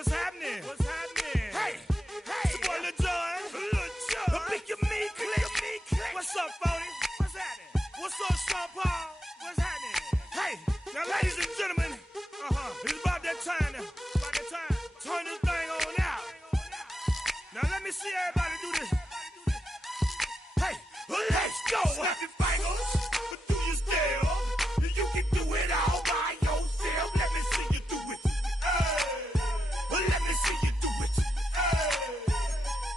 What's happening? What's happening? Hey, it's your boy Lil John. Pick your me click. What's up, 40? What's happening? What's up, Sean Paul? What's happening? Hey, now ladies and gentlemen, it's about that time. Turn this thing on out. Now let me see everybody do this. Hey, let's go. Snap your fingers, but do you still? You can do it all by yourself. Let me see you do it. Let me see you do it.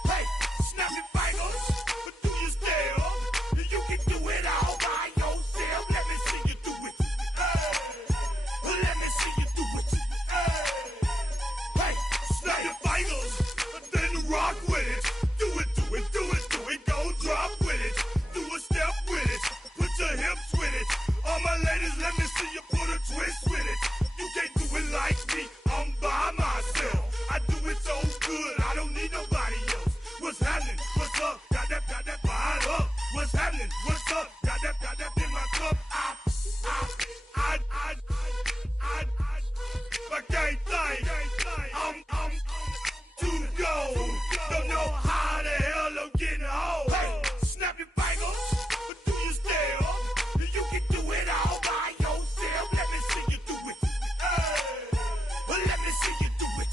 Hey, snap your fingers, but do you still? You can do it all by yourself. Let me see you do it. Let me see you do it. Hey, snap your fingers, then rock with it. Do it, go drop with it. Do a step with it, put your hips with it. All my ladies, let me see you put a twist with it. You can't do it like me, I'm by myself. I do it so good, I don't need nobody else. What's happening? What's up? Got that fired up. What's happening? What's up? Got that in my cup. I can't think. I'm to go. Don't know how the hell I'm getting home. Hey, snap your fingers, but do you still? You can do it all by yourself. Let me see you do it. Let me see you do it.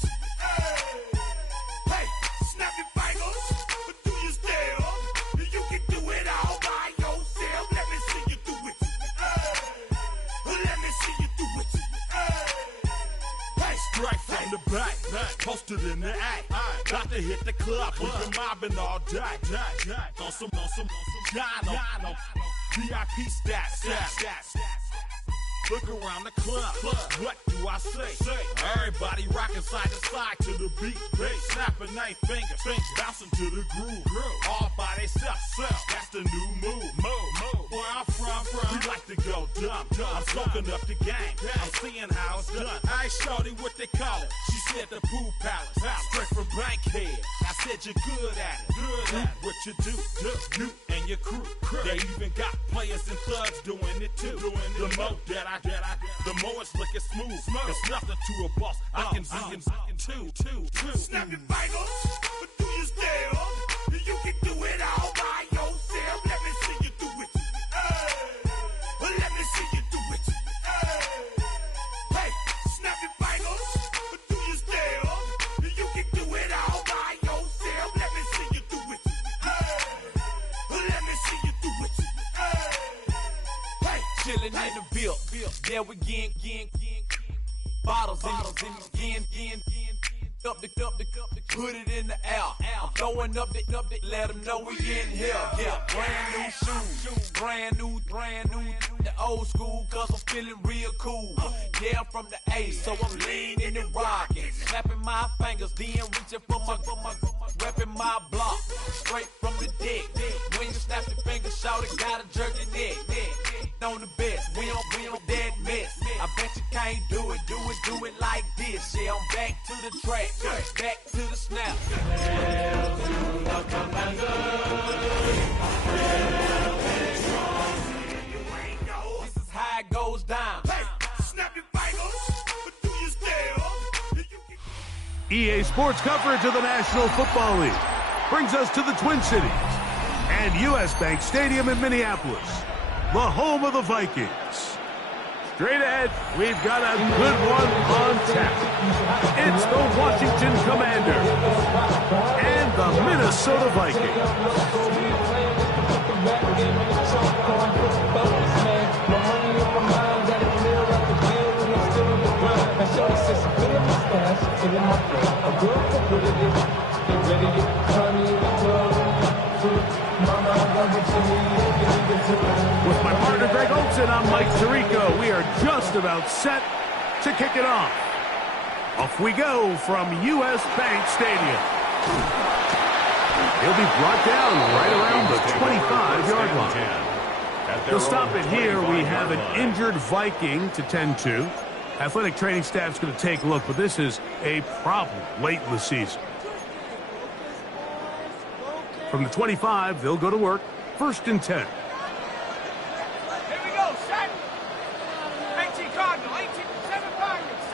Hey, snap your fingers, but do you still? You can do it all by yourself. Let me see you do it. Let me see you do it. Hey, Straight from the back, posted in the act. Got to hit the club, we've been mobbing all day. On some Dino, VIP stats. Look around the club, what do I say? Everybody rocking side to side to the beat. Snapping their fingers, bouncing to the groove. All by themselves, that's the new move. Where I'm from, we like to go dumb. I'm soaking up the game, I'm seeing how it's done. I ain't shorty what they call it. She said the pool palace, straight from Bankhead. I said you're good at it. What you do, you and your crew. They even got players and thugs doing it too. The more that I the more it's looking smooth. It's nothing to a boss. I can see him too. snap your fingers, but do you still? You can do it all by yourself. Let me see you do it. Let me see you do it. Hey, snap your fingers, but do you still? You can do it all by yourself. Let me see you do it. Let me see you do it. Hey, Chillin' in the bill. Yeah, we again. Bottles in up the put it in the air. I'm throwing up the, let them know we in here. Yeah, brand new shoes, brand new. The old school, cause I'm feeling real cool. Yeah, I'm from the A, so I'm leaning and rocking. Snapping my fingers, then reaching for my repping my block. Straight from the deck. When you snap your fingers, shout it, gotta jerk your neck. On the best, we don't dead mess. I bet you can't do it like this. Yeah, I'm back to the track, back to the snap. This is how it goes down. hey, snap your fingers, but do you still? EA Sports coverage of the National Football League brings us to the Twin Cities and U.S. Bank Stadium in Minneapolis, the home of the Vikings. Straight ahead, we've got a good one on tap. It's the Washington Commanders and the Minnesota Vikings. With my partner Greg Olson, I'm Mike Tirico. We are just about set to kick it off. Off we go from U.S. Bank Stadium. He'll be brought down right around the 25-yard line. To stop it here, we have an injured Viking to tend to. Athletic training staff's going to take a look, but this is a problem late in the season. From the 25, they'll go to work. 1st and 10. Here we go, set. 18 Cardinal, 7 Pirates.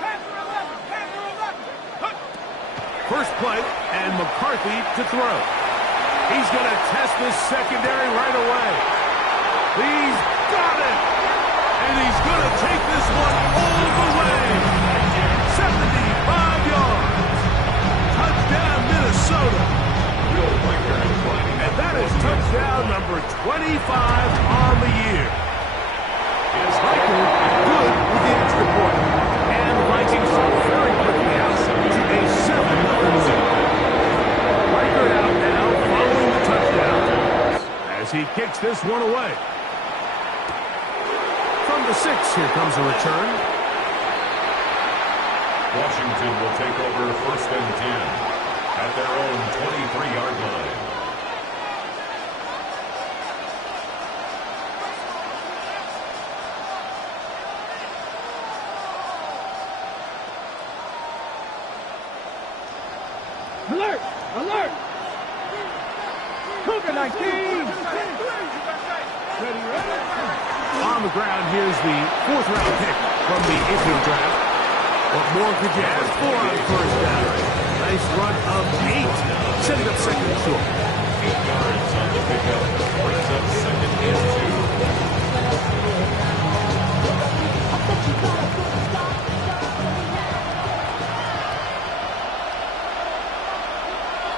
Panther 11. First play, and McCarthy to throw. He's going to test this secondary right away. He's got it! And he's going to take this one all the way. 75 yards. Touchdown, Minnesota. And that is touchdown number 25 on the year. Vikes good with the extra point. And the Vikings very quickly out to a 7-0 lead. Vikes out now following the touchdown as he kicks this one away. From the 6, here comes a return. Washington will take over 1st and 10 at their own 23-yard line. Alert! Alert! Cougar 19! On the ground, here's the 4th-round pick from the April draft. What more could you ask for on 1st down? Nice run of 8, setting up 2nd and short. 8 yards on the pickup, brings up 2nd and 2.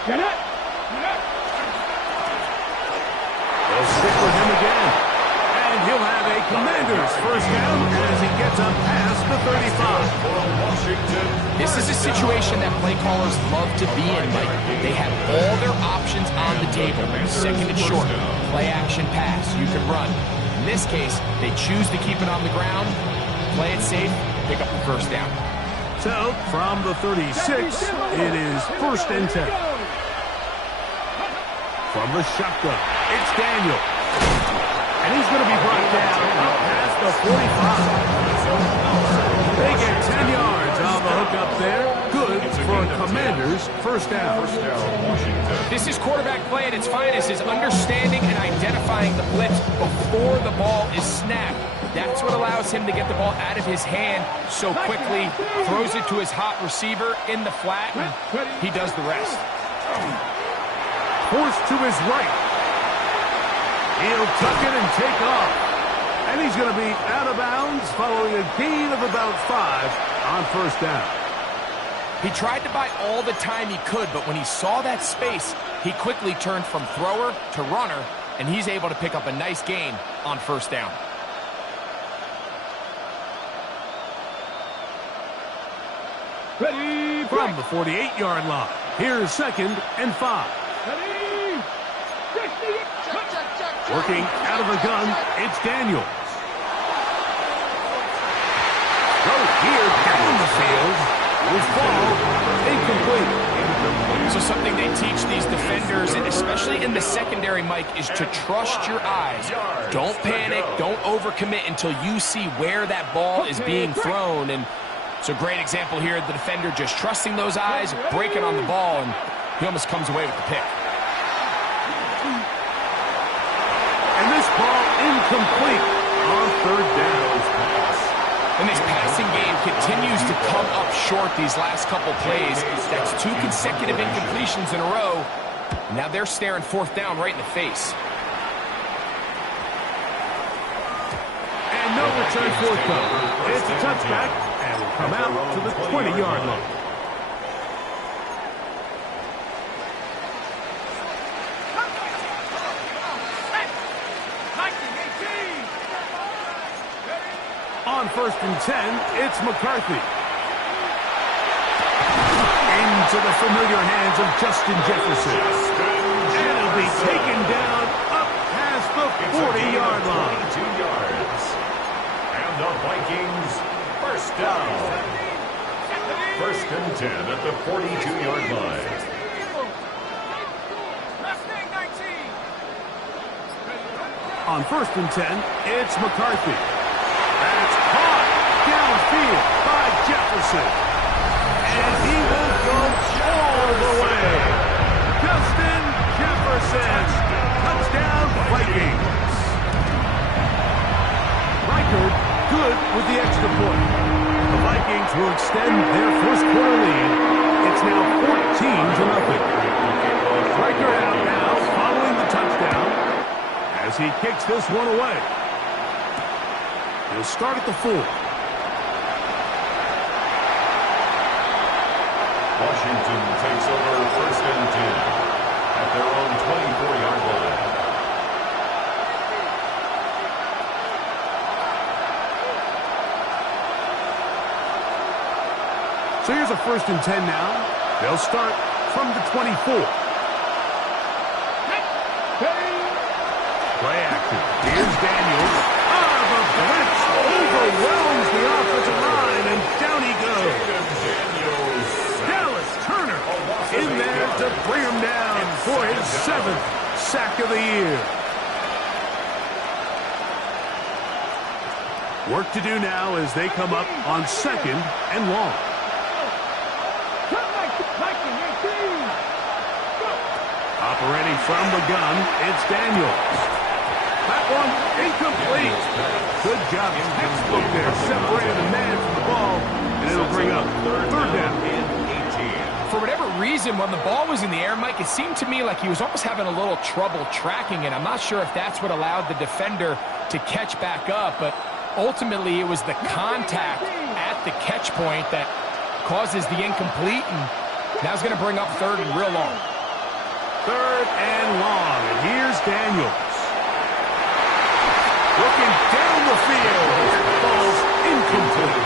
Get it! They'll stick with him again. And he'll have a Commander's 1st down as he gets up past the 35. This is a situation that play callers love to be in, Mike. They have all their options on the table. 2nd and short, play action pass, you can run. In this case, they choose to keep it on the ground, play it safe, pick up the 1st down. So, from the 36, it is 1st and 10. From the shotgun, it's Daniel. And he's going to be brought down up past the 45. They get 10 yards on the hook up there. Good for a Commander's 1st down. This is quarterback play at its finest, is understanding and identifying the blitz before the ball is snapped. That's what allows him to get the ball out of his hand so quickly, throws it to his hot receiver in the flat, and he does the rest. Forced to his right. He'll tuck it and take off. And he's going to be out of bounds following a gain of about 5 on 1st down. He tried to buy all the time he could, but when he saw that space, he quickly turned from thrower to runner, and he's able to pick up a nice gain on 1st down. Ready from the 48-yard line. Here's 2nd and 5. Working out of the gun, it's Daniels. Throw here down the field. This ball incomplete. So something they teach these defenders, and especially in the secondary, Mike, is to trust your eyes. Don't panic, don't overcommit until you see where that ball is being thrown. And it's a great example here, the defender just trusting those eyes, breaking on the ball, and he almost comes away with the pick. And this ball incomplete on 3rd down. And this passing game continues to come up short these last couple plays. That's 2 consecutive incompletions in a row. Now they're staring 4th down right in the face. And no return forthcoming. It's a touchback, and will come out to the 20-yard line. On 1st and 10, it's McCarthy. Into the familiar hands of Justin Jefferson. And he'll be taken down up past the 40-yard line. 2 yards. And the Vikings, 1st down. 1st and 10 at the 42-yard line. On 1st and 10, it's McCarthy. That's caught downfield by Jefferson. And he will go all the way. Justin Jefferson. Touchdown, Vikings. Reichard good with the extra point. The Vikings will extend their 1st quarter lead It's now 14-0. Striker out now, following the touchdown, as he kicks this one away. He'll start at the 4. Washington takes over 1st and 10 at their own 24-yard line. So here's a 1st and 10 now. They'll start from the 24. Play action. Here's Daniels. The blitz overwhelms the offensive line, and down he goes. Dallas Turner in there to bring him down for his 7th sack of the year. Work to do now as they come up on 2nd and long. Operating from the gun, it's Daniels. That one incomplete. Good job. Textbook there, separating the man from the ball, and it'll bring up 3rd down. For whatever reason, when the ball was in the air, Mike, it seemed to me like he was almost having a little trouble tracking it. I'm not sure if that's what allowed the defender to catch back up, but ultimately it was the contact at the catch point that causes the incomplete, and now it's going to bring up 3rd and real long. 3rd and long, and here's Daniels. Looking down the field, ball's incomplete.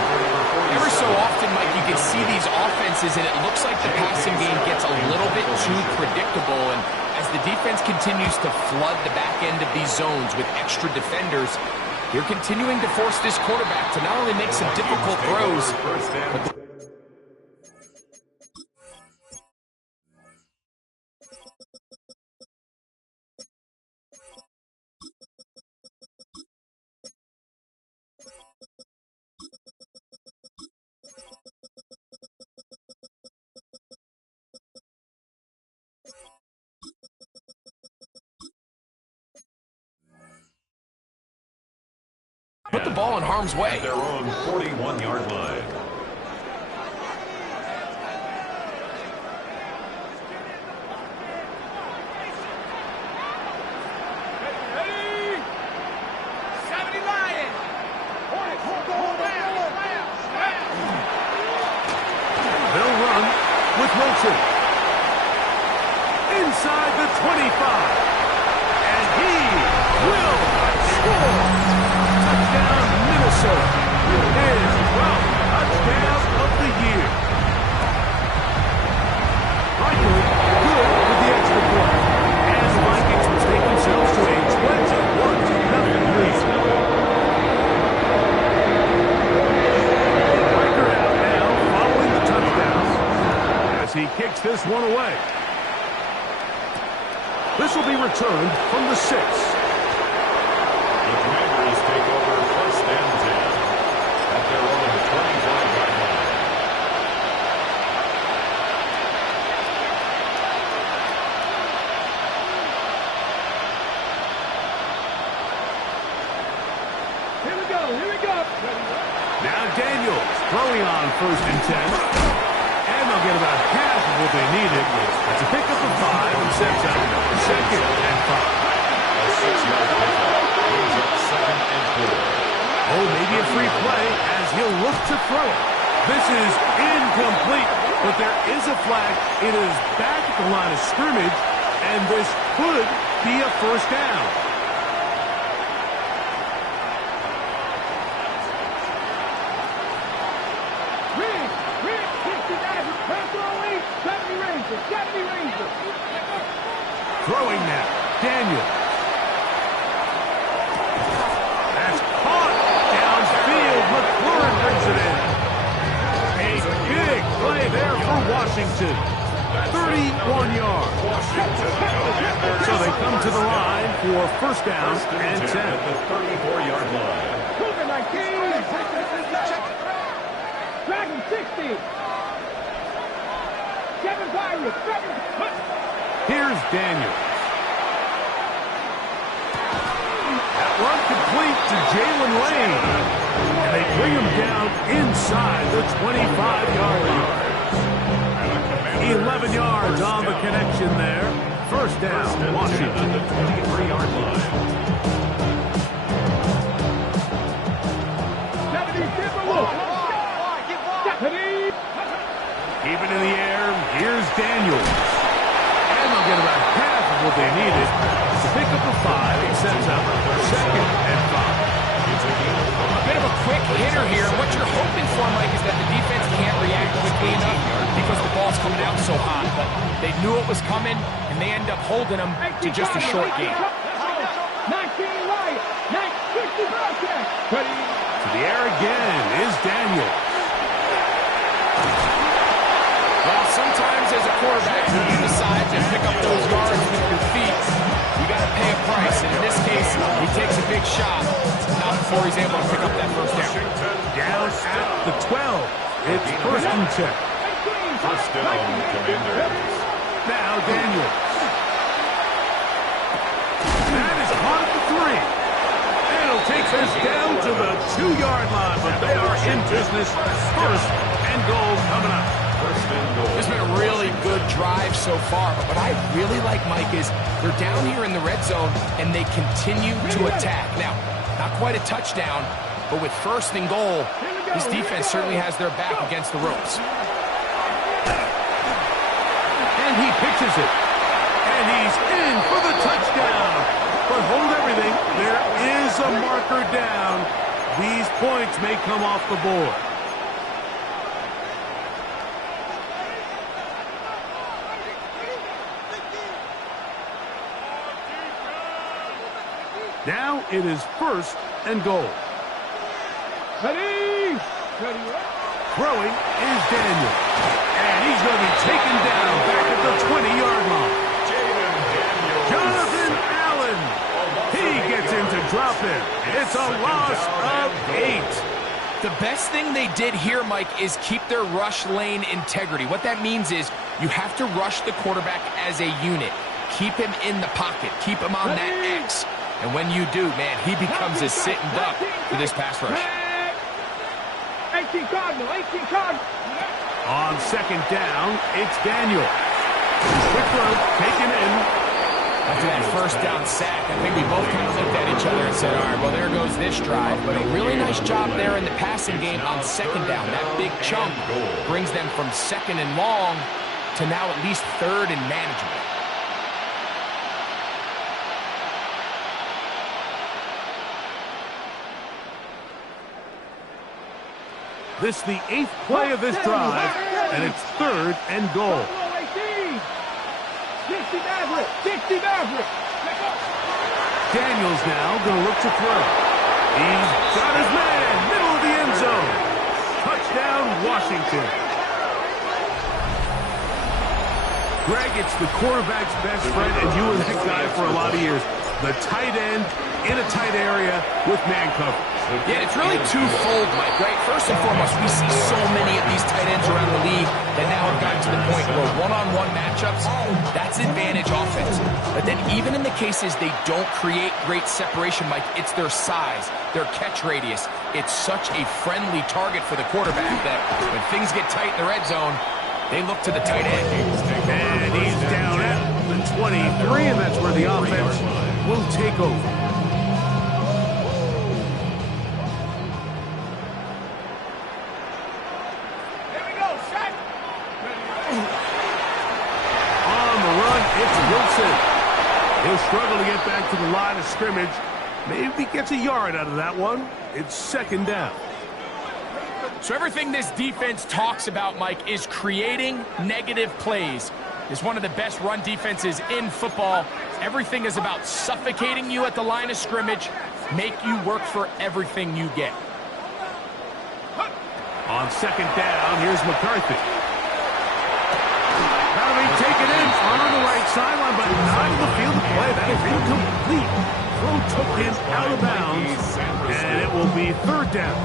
Ever so often, Mike, you can see these offenses, and it looks like the passing game gets a little bit too predictable, and as the defense continues to flood the back end of these zones with extra defenders, you're continuing to force this quarterback to not only make some difficult throws, but put the ball in harm's way. At their own 41-yard line. They'll run with Wilson. Inside the 25. And he will score. Touchdown, Minnesota. His 12th touchdown of the year. Michael, good with the extra point. And the Vikings will take themselves to a 21-0 lead. Riker out now, following the touchdown, as he kicks this one away. This will be returned from the 6. The Commanders take over 1st and 10 at their own 25-yard line. Here we go, here we go. Now Daniels throwing on 1st and 10. And they'll get about half of what they needed. It's a pickup of 5 and sets up 2nd and 5. A 6-yard pickup brings up 2nd and 4. Oh, maybe a free play as he'll look to throw it. This is incomplete, but there is a flag. It is back at the line of scrimmage, and this could be a 1st down. Throwing now, Daniels. That's caught downfield. McLaurin brings it in. A big play there for Washington. 31 yards. So they come to the line for 1st down and 10. At the 34-yard line. Dragon 60. Kevin Byron. Here's Daniels. That run complete to Jalen Lane. And they bring him down inside the 25-yard line. 11 yards on the connection there. First down, Washington. At the 23-yard line. Keep it in the air. Here's Daniels. And they'll get about half of what they needed to pick up the 5. It sets up second and 5. A bit of a quick hitter here. What you're hoping for, Mike, is that the defense can't react quickly enough because the ball's coming out so hot. But they knew it was coming, and they end up holding them to just a short game. 19 right, 60 broadcast. To the air again is Daniels. Well, sometimes as a quarterback, when you decide to pick up those yards with your feet, you got to pay a price. And in this case, he takes a big shot. Not before he's able to pick up that first down. Down at the 12. It's first and 10. First down, Commanders. Now Daniels. That is caught at the 3. And it'll take us down to the 2-yard line. But they are in business. First and goal coming up. First and goal. This has been a really good drive so far. But what I really like, Mike, is they're down here in the red zone, and they continue to attack. Now, not quite a touchdown, but with first and goal, this defense certainly has their back against the ropes. And he pitches it. And he's in for the touchdown. But hold everything. There is a marker down. These points may come off the board. Now it is first and goal. Ready? Throwing is Daniel. And he's going to be taken down back at the 20-yard line. Jonathan Allen. He gets him to drop it. It's a loss of 8. The best thing they did here, Mike, is keep their rush lane integrity. What that means is you have to rush the quarterback as a unit. Keep him in the pocket. Keep him on that X. And when you do, man, he becomes a sitting duck for this pass rush. 18 Cardinal, 18 Cardinal. On second down, it's Daniel. Quick throw, taken in. After that first down sack, I think we both kind of looked at each other and said, all right, well, there goes this drive. But a really nice job there in the passing game on second down. That big chunk brings them from second and long to now at least third and manageable. This is the 8th play of this drive, and it's third and goal. 60 Maverick, 60 Maverick. Daniels now going to look to throw. He's got his man, middle of the end zone. Touchdown, Washington. Greg, it's the quarterback's best friend, and you were that guy for a lot of years. The tight end in a tight area with man coverage. Yeah, it's really twofold, Mike, right? First and foremost, we see so many of these tight ends around the league that now have gotten to the point where one-on-one matchups, that's advantage offense. But then even in the cases they don't create great separation, Mike, it's their size, their catch radius. It's such a friendly target for the quarterback that when things get tight in the red zone, they look to the tight end. And he's down at the 23, and that's where the offense will take over. He'll struggle to get back to the line of scrimmage. Maybe gets a yard out of that one. It's second down. So everything this defense talks about, Mike, is creating negative plays. It's one of the best run defenses in football. Everything is about suffocating you at the line of scrimmage, make you work for everything you get. On second down, here's McCarthy. That'll be taken in on the right sideline, but not in the field of play. That is incomplete. Throw took him out of bounds, and it will be third down.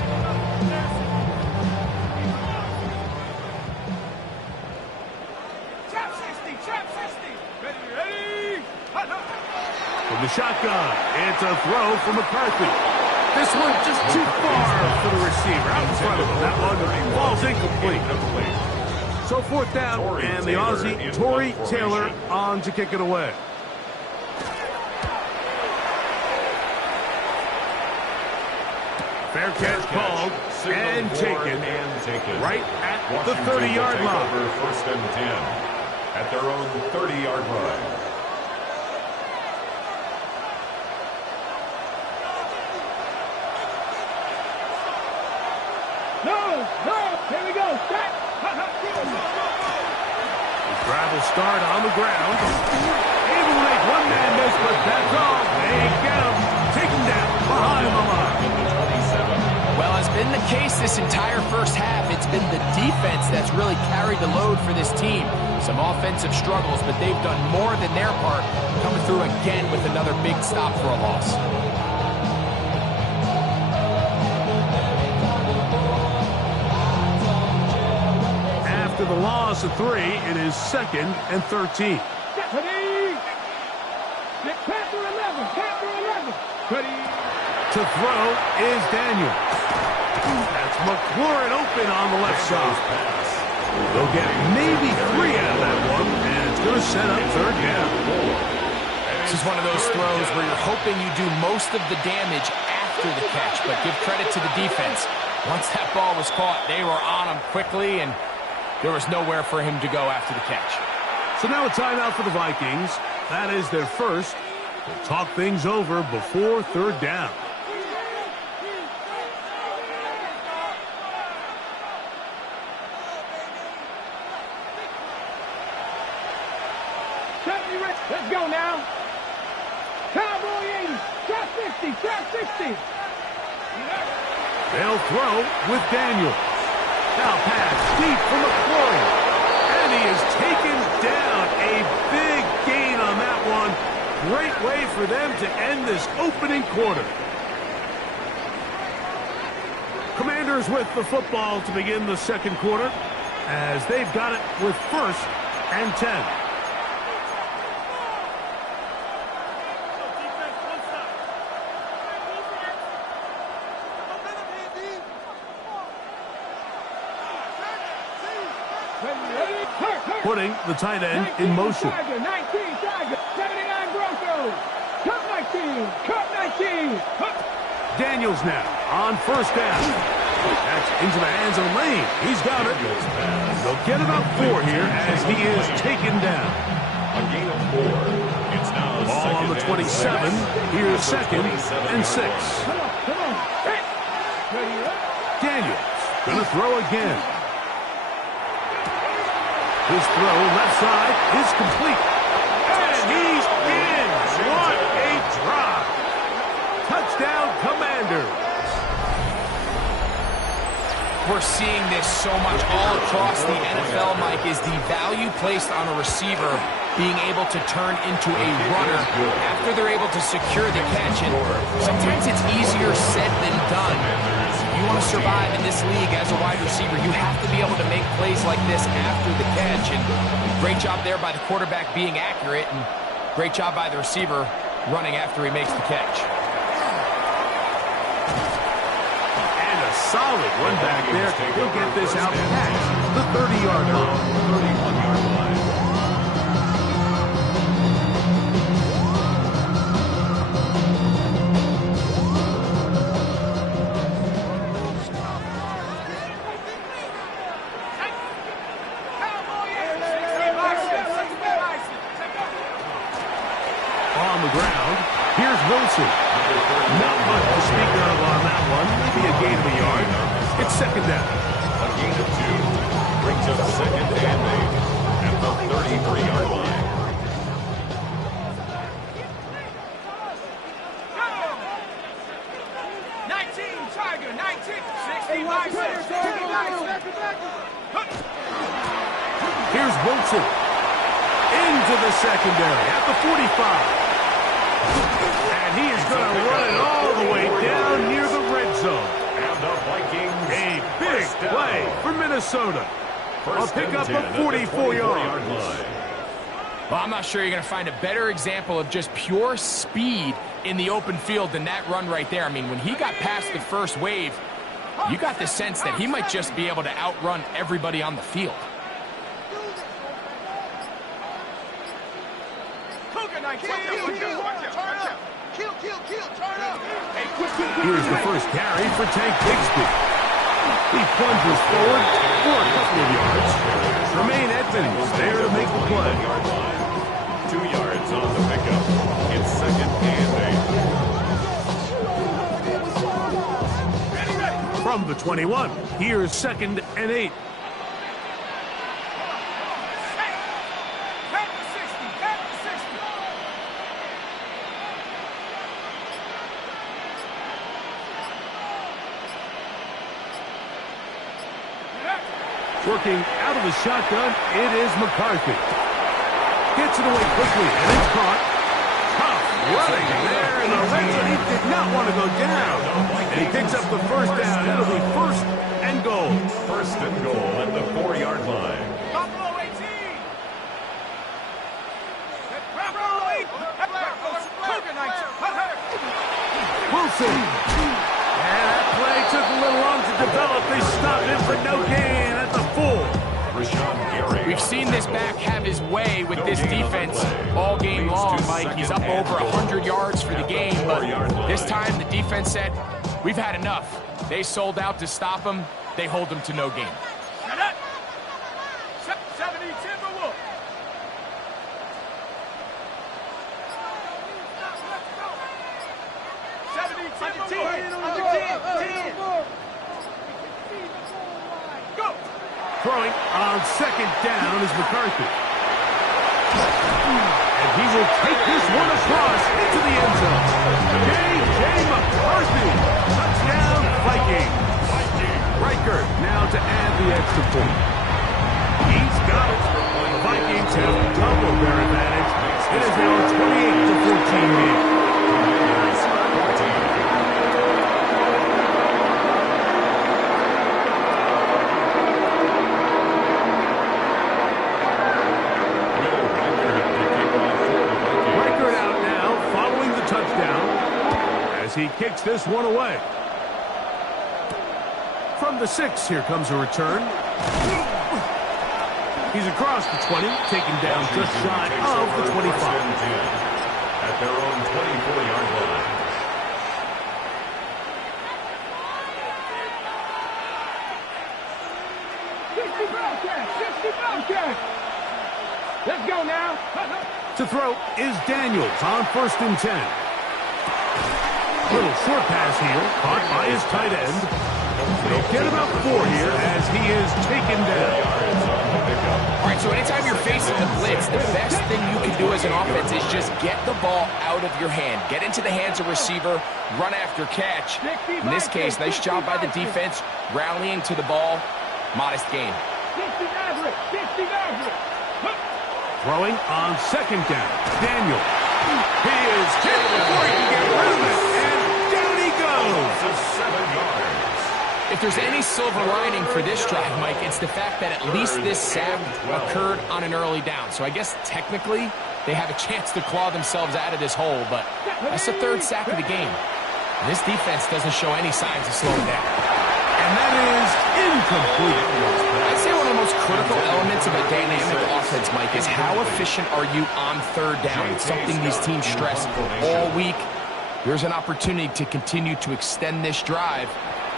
Trap 60, trap 60. Ready. From the shotgun, it's a throw from McCarthy. This one just too far for the receiver. Out in front of him. That one falls incomplete. So 4th down, and the Aussie, Tory Taylor, on to kick it away. Fair catch called and taken right at the 30-yard line. 1st and 10 at their own 30-yard line. No, here we go, set. Drive will start on the ground. Able to make one man miss, but that's all. They get him. Take him down behind the line. Well, as been the case this entire first half, it's been the defense that's really carried the load for this team. Some offensive struggles, but they've done more than their part, coming through again with another big stop for a loss. After the loss of 3, it is 2nd and 13. Panther 11. To throw is Daniel. That's McLaurin open on the left side. They'll get maybe 3 out of that one, and it's going to set up 3rd down. This is one of those throws where you're hoping you do most of the damage after the catch, but give credit to the defense. Once that ball was caught, they were on him quickly, and there was nowhere for him to go after the catch. So now a timeout for the Vikings. That is their first. They'll talk things over before 3rd down. Let's go now. Cowboy 80. Trap 60. They'll throw with Daniel. Now pass deep for McLaurin. And he is taken down. A big gain on that one. Great way for them to end this opening quarter. Commanders with the football to begin the 2nd quarter, as they've got it with 1st and 10. Putting the tight end in motion. 19 Tiger, 79 Broncos. Cut 19. Daniels now on 1st down. That's into the hands of Lane. He's got it. They'll get about 4 here as he is taken down. A gain of 4. It's now Ball on the 27. Here's 2nd and 6. Come on. Daniels going to throw again. His throw left side is complete. And he's in. What a drop. Touchdown, Commanders. We're seeing this so much all across the NFL, Mike, is the value placed on a receiver being able to turn into a runner after they're able to secure the catch. And sometimes it's easier said than done. If you want to survive in this league as a wide receiver, you have to be able to make plays like this after the catch. And great job there by the quarterback being accurate, and great job by the receiver running after he makes the catch. And a solid run back there. He'll get this out past the 30-yard line. 31-yard line. On the ground, here's Wilson. Not much to speak of on that one. Maybe a gain of a yard. It's 2nd down. A gain of 2 brings up 2nd and 8 at the 33-yard line. Tiger, 19, 60, Here's Wilson. Into the secondary at the 45. And he is going to run it all the way down near the red zone. And the Vikings. A big play for Minnesota. A pickup of 44 yards. Well, I'm not sure you're going to find a better example of just pure speed in the open field than that run right there. I mean, when he got past the first wave, you got the sense that he might just be able to outrun everybody on the field. Here's the first carry for Tank Bigsby. He plunges forward for a couple of yards. Tremaine Edmonds there to make the play. 2 yards on the pickup. It's 2nd and 8. From the 21, here's 2nd and 8. Working out of the shotgun, it is McCarthy. Gets it away quickly, and it's caught. Tough running there in the red zone. He did not want to go down. He picks up the first down. It'll be 1st and goal. 1st and goal at the 4-yard line. Buffalo 18. Wilson. And that play took a little long to develop. They stopped him for no gain at the 4. We've seen this back have his way with this defense all game long, Mike. He's up over 100 yards for the game, but this time the defense said, we've had enough. They sold out to stop him. They hold him to no gain. 70 Timberwolves. Throwing on 2nd down is McCarthy. And he will take this one across into the end zone. J.J. McCarthy. Touchdown, Vikings. Riker now to add the extra point. He's got it. The Vikings have doubled their advantage. It is now a 28-14 lead. He kicks this one away. From the 6, here comes a return. He's across the 20, taken down just shy of the 25. At their own 24-yard line. Let's go now. To throw is Daniels on 1st and 10. Little short pass here, caught by his tight end. They'll get about 4 here as he is taken down. All right, so anytime you're facing the blitz, the best thing you can do as an offense is just get the ball out of your hand. Get into the hands of receiver, run after catch. In this case, nice job by the defense, rallying to the ball. Modest gain. Throwing on 2nd down, Daniel. He is hit before he can get rid of it, and down he goes. To 7 yards. If there's any silver lining for this drive, Mike, it's the fact that at least this sack occurred on an early down. So I guess technically they have a chance to claw themselves out of this hole, but that's the 3rd sack of the game. And this defense doesn't show any signs of slowing down. And that is incomplete. I'd say one of the most critical elements of a dynamic offense, Mike, is how efficient are you on 3rd down? It's something these teams stress all week. Here's an opportunity to continue to extend this drive.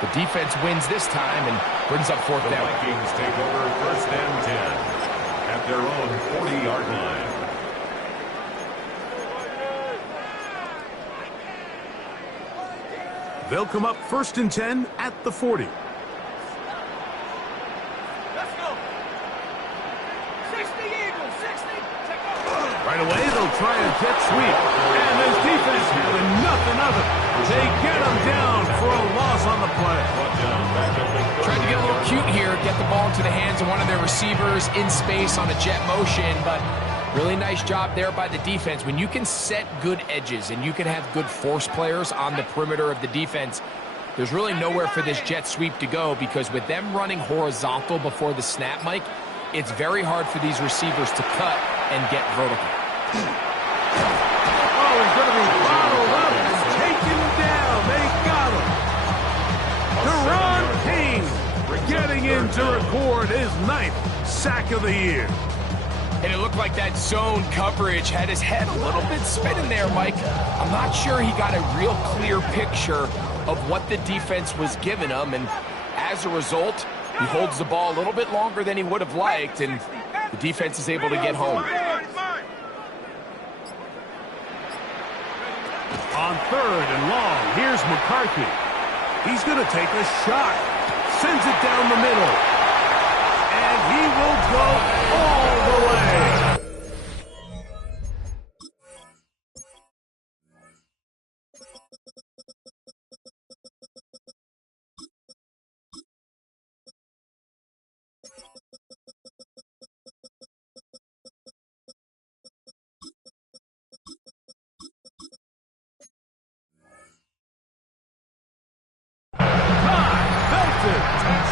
The defense wins this time and brings up 4th down. The Vikings take over 1st and 10 at their own 40-yard line. They'll come up 1st and 10 at the 40. Let's go. 60 Eagles, 60. Right away, they'll try a jet sweep. And this defense having nothing of it. They get him down for a loss on the play. Tried to get a little cute here, get the ball into the hands of one of their receivers in space on a jet motion, but really nice job there by the defense. When you can set good edges and you can have good force players on the perimeter of the defense, there's really nowhere for this jet sweep to go, because with them running horizontal before the snap, Mike, it's very hard for these receivers to cut and get vertical. Oh, he's going to be bottled up and taken down. They got him. Teron King getting in to record his 9th sack of the year. And it looked like that zone coverage had his head a little bit spinning there, Mike. I'm not sure he got a real clear picture of what the defense was giving him, and as a result, he holds the ball a little bit longer than he would have liked, and the defense is able to get home. On 3rd and long, here's McCarthy. He's going to take a shot. Sends it down the middle. And he will go all the way.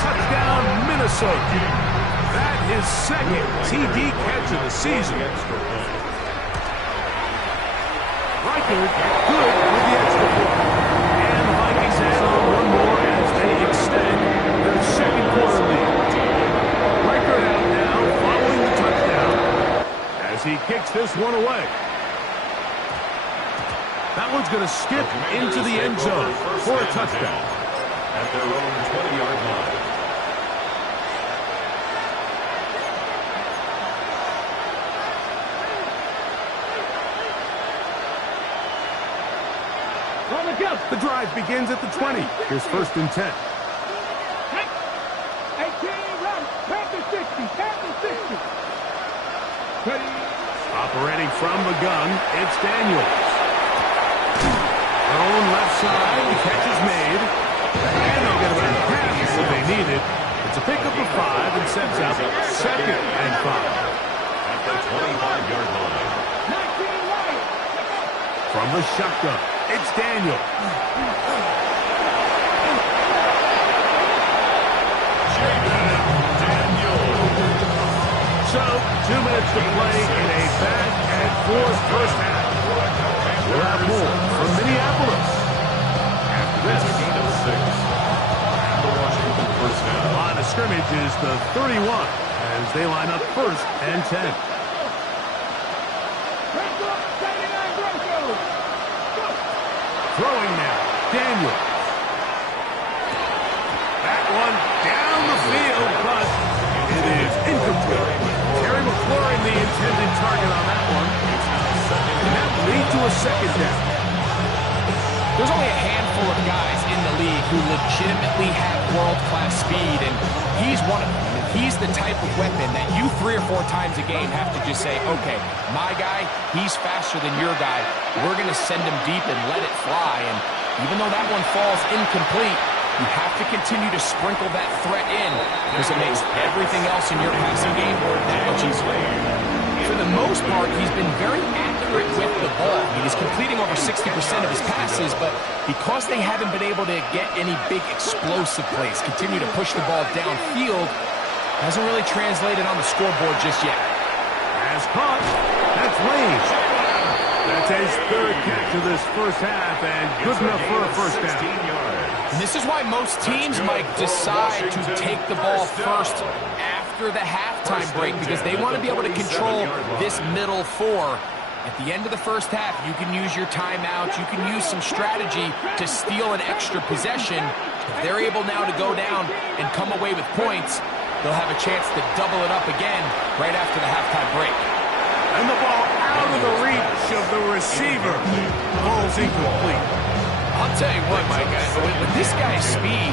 Touchdown, Minnesota. That is second TD catch of the season. Reichard good with the extra point. And the Vikings add on one more as they extend their second quarter lead. Reichard out now following the touchdown as he kicks this one away. That one's going to skip into the end zone for a touchdown. At their own 20-yard line. The drive begins at the 20. Here's 1st and 10. Operating from the gun, it's Daniels. Thrown left side, the catch is made. And they'll get about half what they needed. It's a pickup of 5 and sets up 2nd and 5. At the 25-yard line. From the shotgun, it's Daniel. So, 2 minutes to play in a back-and-forth first half. We'll have more from Minneapolis. After this, Gain of 6. And the Washington first down. the line of scrimmage is the 31 as they line up 1st and 10. Throwing now, Daniel. That one down the field, but it is incomplete. Terry McLaurin, the intended target on that one. And that will lead to a 2nd down. There's only a handful of guys in the league who legitimately have world-class speed, and he's one of them. He's the type of weapon that you 3 or 4 times a game have to just say, okay, my guy, he's faster than your guy. We're going to send him deep and let it fly. And even though that one falls incomplete, you have to continue to sprinkle that threat in because it makes everything else in your passing game that much easier. For the most part, he's been very accurate with the ball. He's completing over 60% of his passes, but because they haven't been able to get any big explosive plays, continue to push the ball downfield, hasn't really translated on the scoreboard just yet. As caught, that's Lane. That's his 3rd catch of this first half, and good enough for a first down. And this is why most teams, Mike, decide to take the ball first after the halftime break because they want to be able to control this middle 4. At the end of the first half, you can use your timeout, you can use some strategy to steal an extra possession. If they're able now to go down and come away with points, they'll have a chance to double it up again right after the halftime break. And the ball out of the reach of the receiver. Ball's incomplete. I'll tell you what, Mike, with this guy's speed,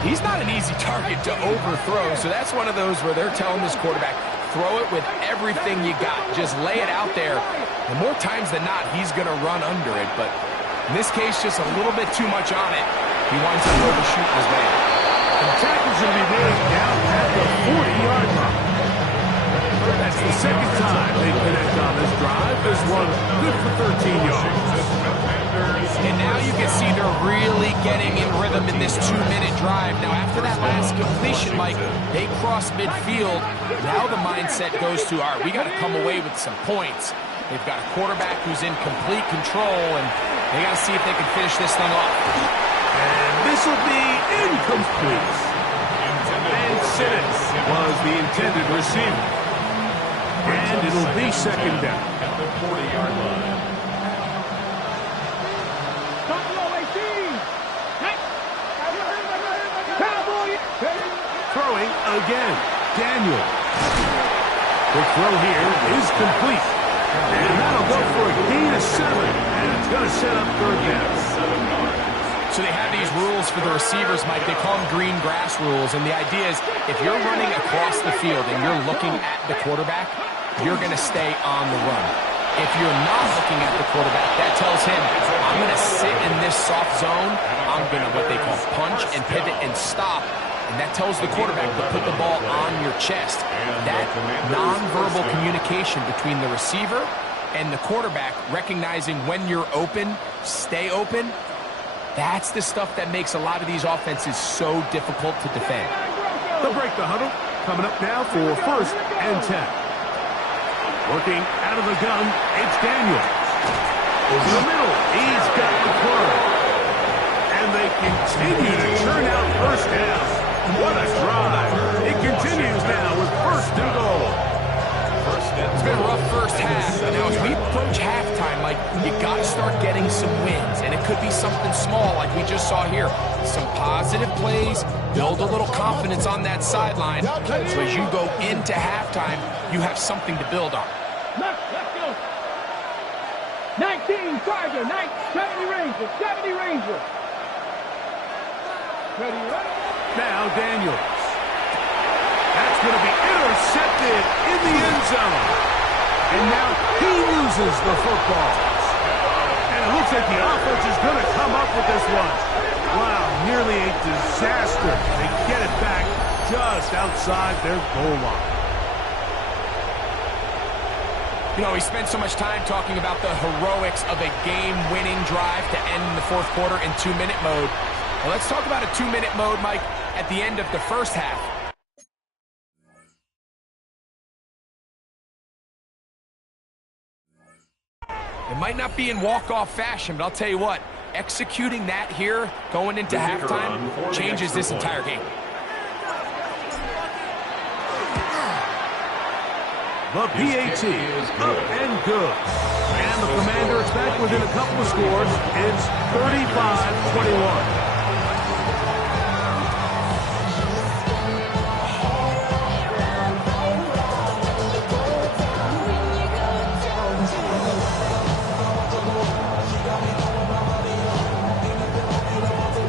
he's not an easy target to overthrow, so that's one of those where they're telling this quarterback, throw it with everything you got. Just lay it out there. And more times than not, he's going to run under it, but in this case, just a little bit too much on it. He winds up overshooting his man. The tackle's going to be made down at the 40-yard line. That's the 2nd time they connect on this drive. This one good for 13 yards. And now you can see they're really getting in rhythm in this 2-minute drive. Now, after that last completion, Mike, they cross midfield. Now the mindset goes to, all right, we got to come away with some points. They've got a quarterback who's in complete control, and they got to see if they can finish this thing off. And this will be incomplete. And Simmons was the intended receiver. And it'll be second down. At the 40-yard line. Throwing again. Daniel. The throw here is complete. And that'll go for a gain of 7. And it's going to set up third down. 7 yards. So they have these rules for the receivers, Mike. They call them green grass rules. And the idea is if you're running across the field and you're looking at the quarterback, you're going to stay on the run. If you're not looking at the quarterback, that tells him, I'm going to sit in this soft zone. I'm going to what they call punch and pivot and stop. And that tells the quarterback to put the ball on your chest. That nonverbal communication between the receiver and the quarterback, recognizing when you're open, stay open, that's the stuff that makes a lot of these offenses so difficult to defend. They'll break the huddle. Coming up now for 1st and 10. Working out of the gun, it's Daniel. Over the middle, he's got the play. And they continue to turn out first down. What a drive. It continues now with 1st and goal. It's been a rough first half. Now, as we approach halftime, Mike, you got to start getting some wins. And it could be something small like we just saw here. Some positive plays, build a little confidence on that sideline. So as you go into halftime, you have something to build on. Let's go. 19 Charger, 70 Ranger, 70 Ranger. Ready? Now Daniels. That's going to be intercepted in the end zone. And now he loses the football. And it looks like the offense is going to come up with this one. Wow, nearly a disaster. They get it back just outside their goal line. You know, we spent so much time talking about the heroics of a game-winning drive to end the 4th quarter in 2-minute mode. Well, let's talk about a 2-minute mode, Mike, at the end of the first half. It might not be in walk-off fashion, but I'll tell you what, executing that here, going into halftime, changes this entire game. The PAT is up and good. And the Commanders back within a couple of scores. It's 35-21.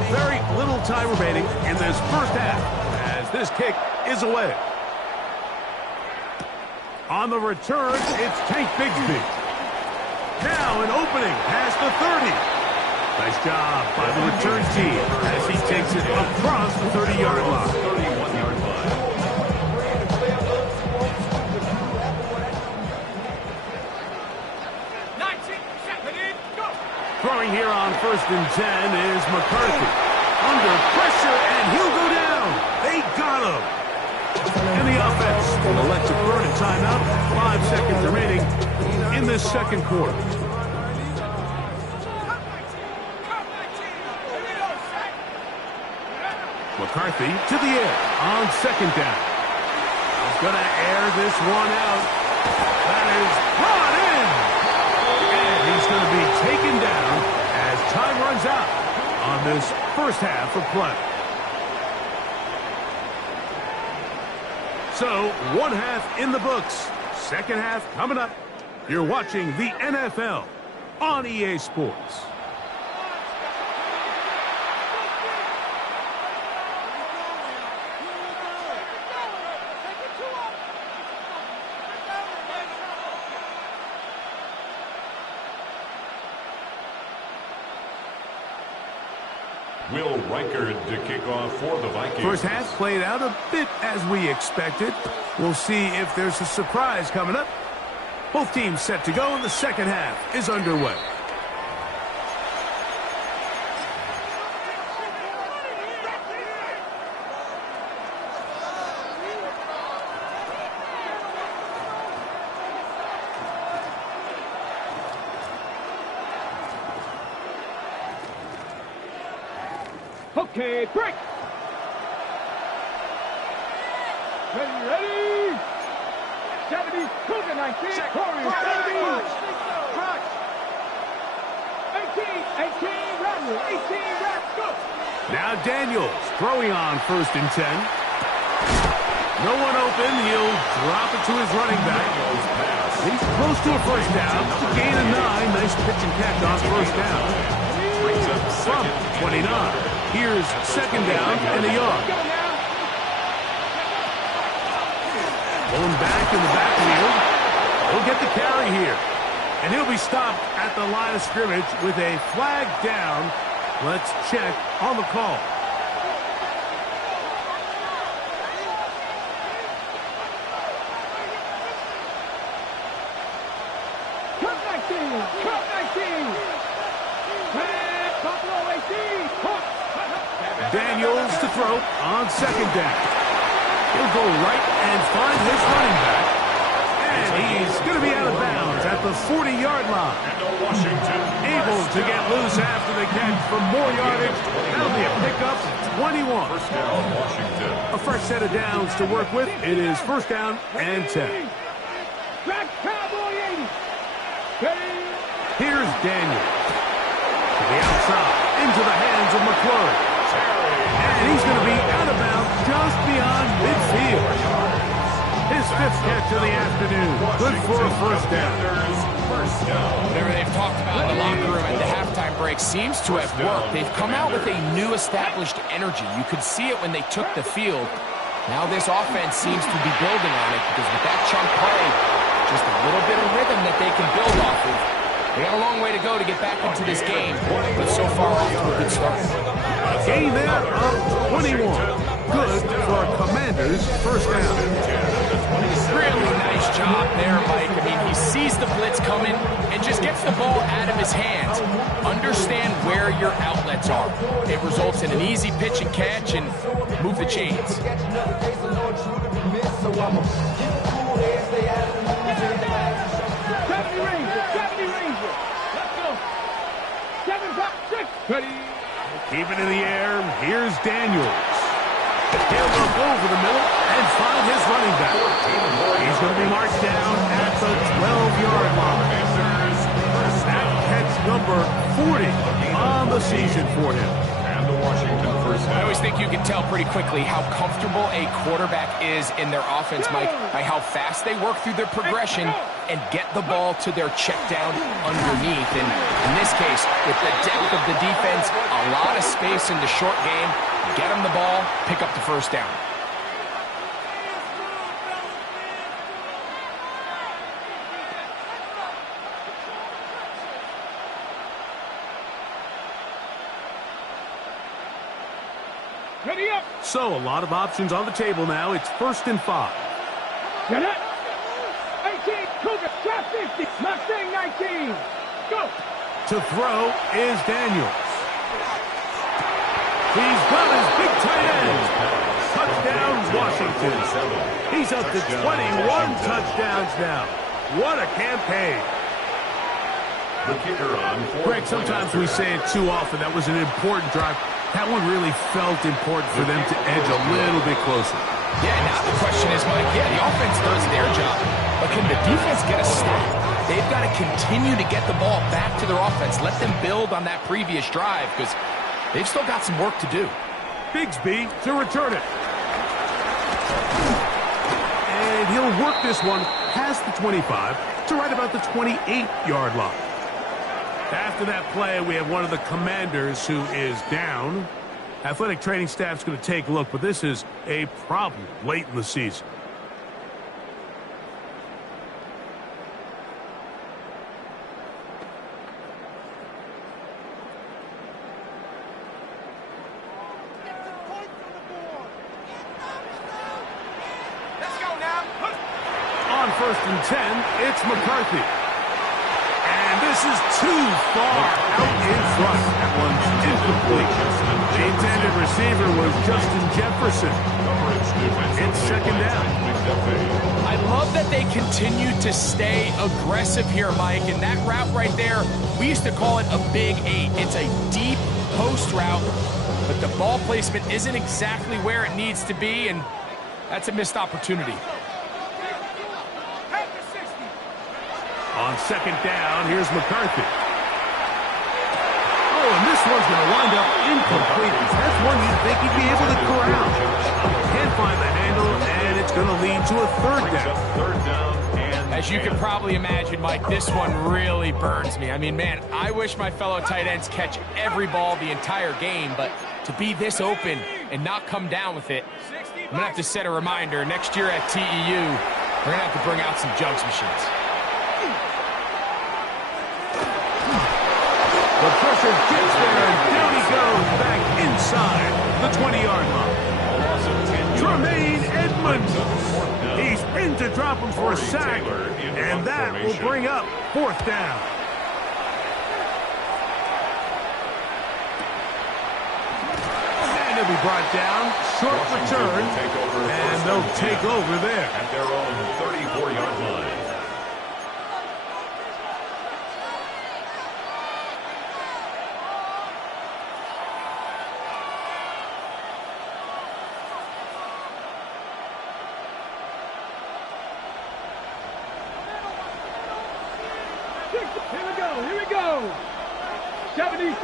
Very little time remaining in this first half as this kick is away. On the return, it's Tank Bigsby. Now an opening past the 30. Nice job by the return team as he takes it across the 30-yard line. 31-yard line. Throwing here on 1st and 10 is McCarthy. Under pressure, and he'll go down. They got him. And the offense will elect to burn a timeout. 5 seconds remaining in this second quarter. McCarthy to the air on 2nd down. He's going to air this one out. That is brought in. And he's going to be taken down as time runs out on this first half of play. So, 1 half in the books. Second half coming up. You're watching the NFL on EA Sports. Will Reichard to kick off for the Vikings. First half played out a bit as we expected. We'll see if there's a surprise coming up. Both teams set to go, and the second half is underway. Okay, break. Ready. 70, Cougar 19, Corey 70. 18, Rodney, 18, Rats, go. Now Daniels throwing on 1st and 10. No one open. He'll drop it to his running back. He's close to a first down. It's a gain of 9. Nice pitch and catch on 1st down. From 29. Here's 2nd down and a yard. Going back in the backfield. He'll get the carry here. And he'll be stopped at the line of scrimmage with a flag down. Let's check on the call. Daniels to throw on 2nd down. He'll go right and find his running back. And he's going to be out of bounds at the 40-yard line. Able to get loose after the catch for more yardage. That'll be a pickup at 21. First down, Washington. A fresh set of downs to work with. It is 1st down and 10. Here's Daniels. To the outside, into the hands of McClure. And he's going to be out of bounds just beyond midfield. His 5th catch of the afternoon. Good for a 1st down. Whatever they've talked about in the locker room at the halftime break seems to have worked. They've come out with a new established energy. You could see it when they took the field. Now this offense seems to be building on it because with that chunk play, just a little bit of rhythm that they can build off of. They got a long way to go to get back into this game, but so far off to a good start. Gain there of 21. Good for Commanders' 1st down. Really nice job there, Mike. I mean, he sees the blitz coming and just gets the ball out of his hands. Understand where your outlets are. It results in an easy pitch and catch and move the chains. 70 Ranger. Let's go. 7-6. Ready. Keep it in the air. Here's Daniels. He'll look over the middle and find his running back. He's going to be marked down at the 12-yard line. That catch number 40 on the season for him. And the Washington first down. I always think you can tell pretty quickly how comfortable a quarterback is in their offense, Mike, by how fast they work through their progression and get the ball to their check down underneath. And in this case, with the depth of the defense, a lot of space in the short game, get them the ball, pick up the 1st down. Ready up. So, a lot of options on the table now. It's 1st and 5. Get it. 18, Cougar, shot 50, Mustang 19. Go. To throw is Daniels. He's got his big tight end. Touchdown, Washington. He's up to 21 touchdowns now. What a campaign. The kicker on. Greg, sometimes we say it too often. That was an important drive. That one really felt important for them to edge a little bit closer. Yeah, now the question is, Mike, the offense does their job, but can the defense get a stop? They've got to continue to get the ball back to their offense. Let them build on that previous drive because they've still got some work to do. Bigsby to return it. And he'll work this one past the 25 to right about the 28-yard line. After that play, we have one of the Commanders who is down. Athletic training staff's going to take a look, but this is a problem late in the season. On 1st and 10, it's McCarthy. And this is too far out in front. That one's incomplete. The intended receiver was Justin Jefferson. It's 2nd down. I love that they continue to stay aggressive here, Mike. And that route right there, we used to call it a big 8. It's a deep post route, but the ball placement isn't exactly where it needs to be, and that's a missed opportunity. On second down, here's McCarthy. Oh, and this one's going to wind up incomplete. That's one you'd think he'd be able to corral. Can't find the handle, and it's going to lead to a third down. As you can probably imagine, Mike, this one really burns me. I mean, man, I wish my fellow tight ends catch every ball the entire game, but to be this open and not come down with it, I'm going to have to set a reminder. Next year at TEU, we're going to have to bring out some jugs machines. The pressure gets there, and down he goes back inside the 20-yard line. Tremaine Edmonds. He's in to drop him for a sack, and that will bring up fourth down. And he'll be brought down, short return, and they'll take over there. At their own 34-yard line. Here we go. 70,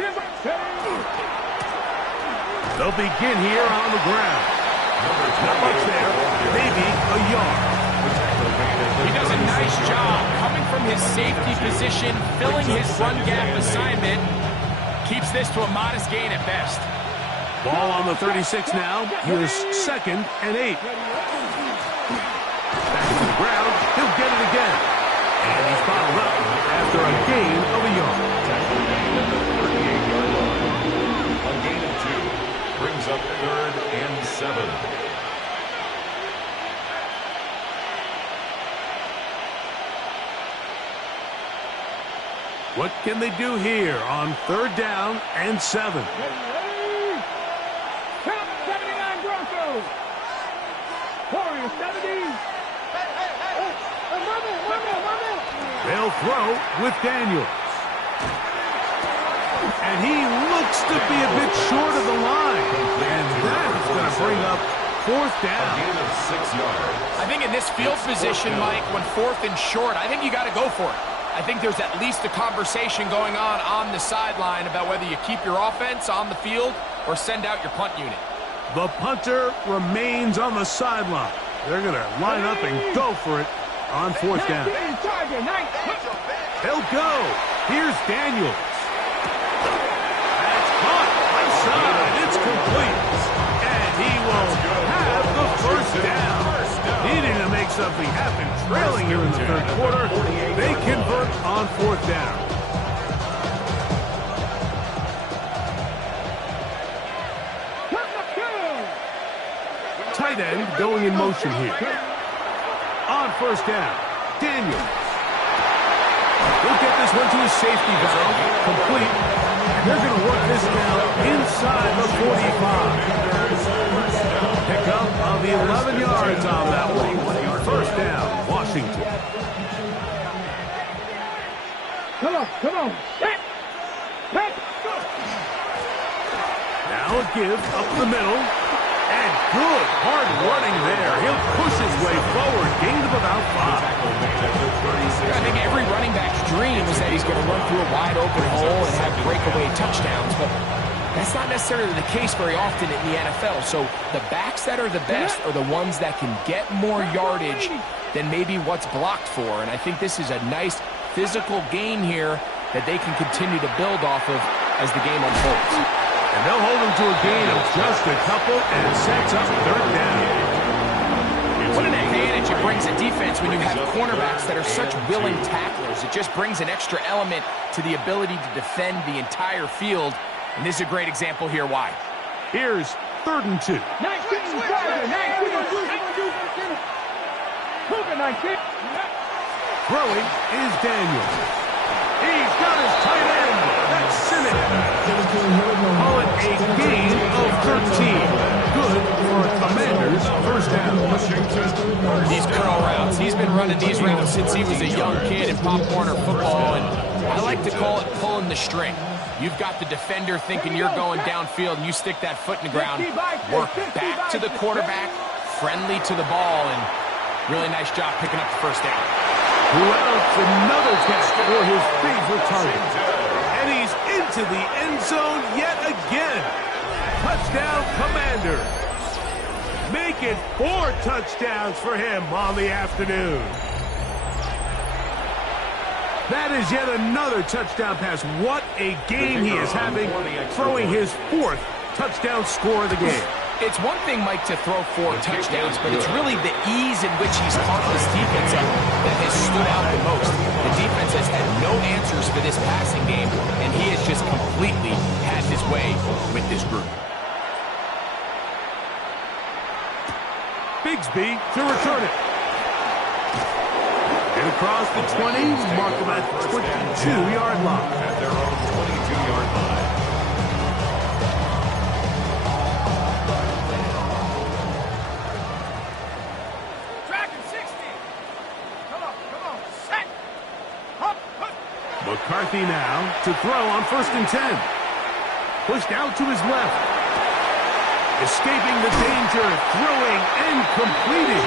They'll begin here on the ground. Not much there, maybe a yard. He does a nice job coming from his safety position, filling his run gap assignment. Keeps this to a modest gain at best. Ball on the 36 now. Here's 2nd and 8. Back to the ground. He'll get it again. And he's bottled up after a gain of a yard. A gain of 2 brings up 3rd and 7. What can they do here on 3rd down and 7? Top 79 Broncos. Warriors 70. They'll throw with Daniels. And he looks to be a bit short of the line. And that is going to bring up 4th down. A gain of 6 yards. I think in this field position, Mike, when 4th and short, I think you got to go for it. I think there's at least a conversation going on the sideline about whether you keep your offense on the field or send out your punt unit. The punter remains on the sideline. They're going to line up and go for it on 4th down. They'll go. Here's Daniels. That's caught. Left side. It's complete. And he will have the 1st down. Needing to make something happen. Trailing here in the 3rd quarter. They convert on 4th down. Tight end going in motion here. On 1st down, Daniels. He'll get this one to his safety valve, complete. And they're going to work this down inside the 45. Pickup of 11 yards on that one. 1st down, Washington. Come on. Set. Now a give up the middle. And good hard running there. He'll push his way forward. Gain of about 5. I think every running back's dream is that he's going to run through a wide open hole and have breakaway touchdowns, but that's not necessarily the case very often in the NFL. So the backs that are the best are the ones that can get more yardage than maybe what's blocked for. And I think this is a nice physical gain here that they can continue to build off of as the game unfolds. And they'll hold him to a gain of just a couple and sets up 3rd down. What an advantage it brings a defense when you have cornerbacks that are such willing tacklers. It just brings an extra element to the ability to defend the entire field. And this is a great example here why. Here's 3rd and 2. 19. Throwing is Daniels. He's got his tight end. That's Simmons. Call it a gain of 13. Good for Commanders' 1st down. These curl routes. He's been running these routes since he was a young kid in Pop Warner football, and I like to call it pulling the string. You've got the defender thinking you're going downfield, and you stick that foot in the ground, work back to the quarterback, friendly to the ball, and really nice job picking up the 1st down. Who else? Another catch for his favorite target. And he's into the end zone yet again. Touchdown, Commanders. Make it 4 touchdowns for him on the afternoon. That is yet another touchdown pass. What a game he is having, throwing his 4th touchdown score of the game. It's one thing, Mike, to throw 4 touchdowns, but it's really the ease in which he's carved this defense up that has stood out the most. The defense has had no answers for this passing game, and he has just completely had his way with this group. Bigsby to return it. And across the 20, mark him at the 22-yard line. At their own 22-yard line. Dragon 60. Come on, set. McCarthy now to throw on 1st and 10. Pushed out to his left. Escaping the danger, throwing and completing.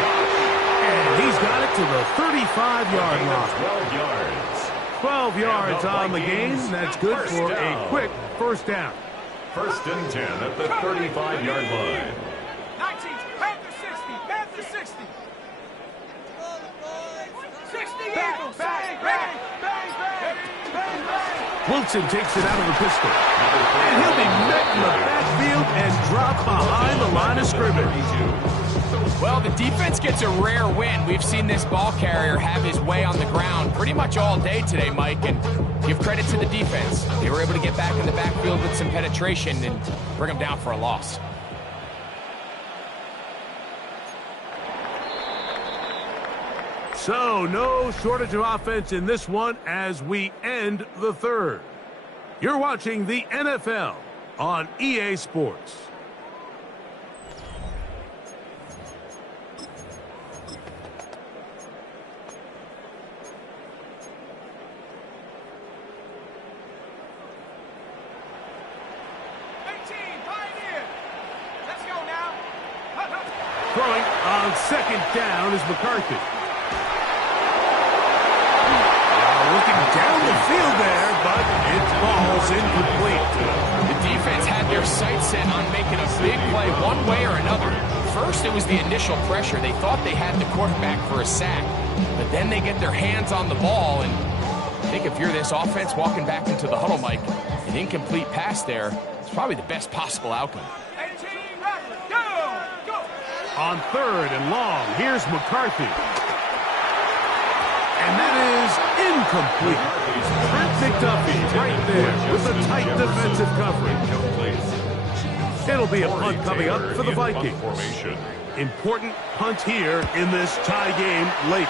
And he's got it to the 35-yard line. 12 yards. 12 yards on the game. That's good for a quick first down. 1st and 10 at the 35-yard line. 19, Panther 60, Panther 60. 60 Eagles, bang, bang, bang, bang, bang, bang. Wilson takes it out of the pistol. And he'll be met in the backfield and dropped behind the line of scrimmage. Well, the defense gets a rare win. We've seen this ball carrier have his way on the ground pretty much all day today, Mike, and give credit to the defense. They were able to get back in the backfield with some penetration and bring them down for a loss. So, no shortage of offense in this one as we end the 3rd. You're watching the NFL on EA Sports. Throwing on 2nd down is McCarthy. Looking down the field there, but it falls incomplete. The defense had their sights set on making a big play one way or another. First, it was the initial pressure. They thought they had the quarterback for a sack, but then they get their hands on the ball, and I think if you're this offense walking back into the huddle, Mike, an incomplete pass there is probably the best possible outcome. On 3rd and long, here's McCarthy. And that is incomplete. Trent McDuffie right there with a tight defensive coverage. It'll be a punt coming up for the Vikings. Important punt here in this tie game late.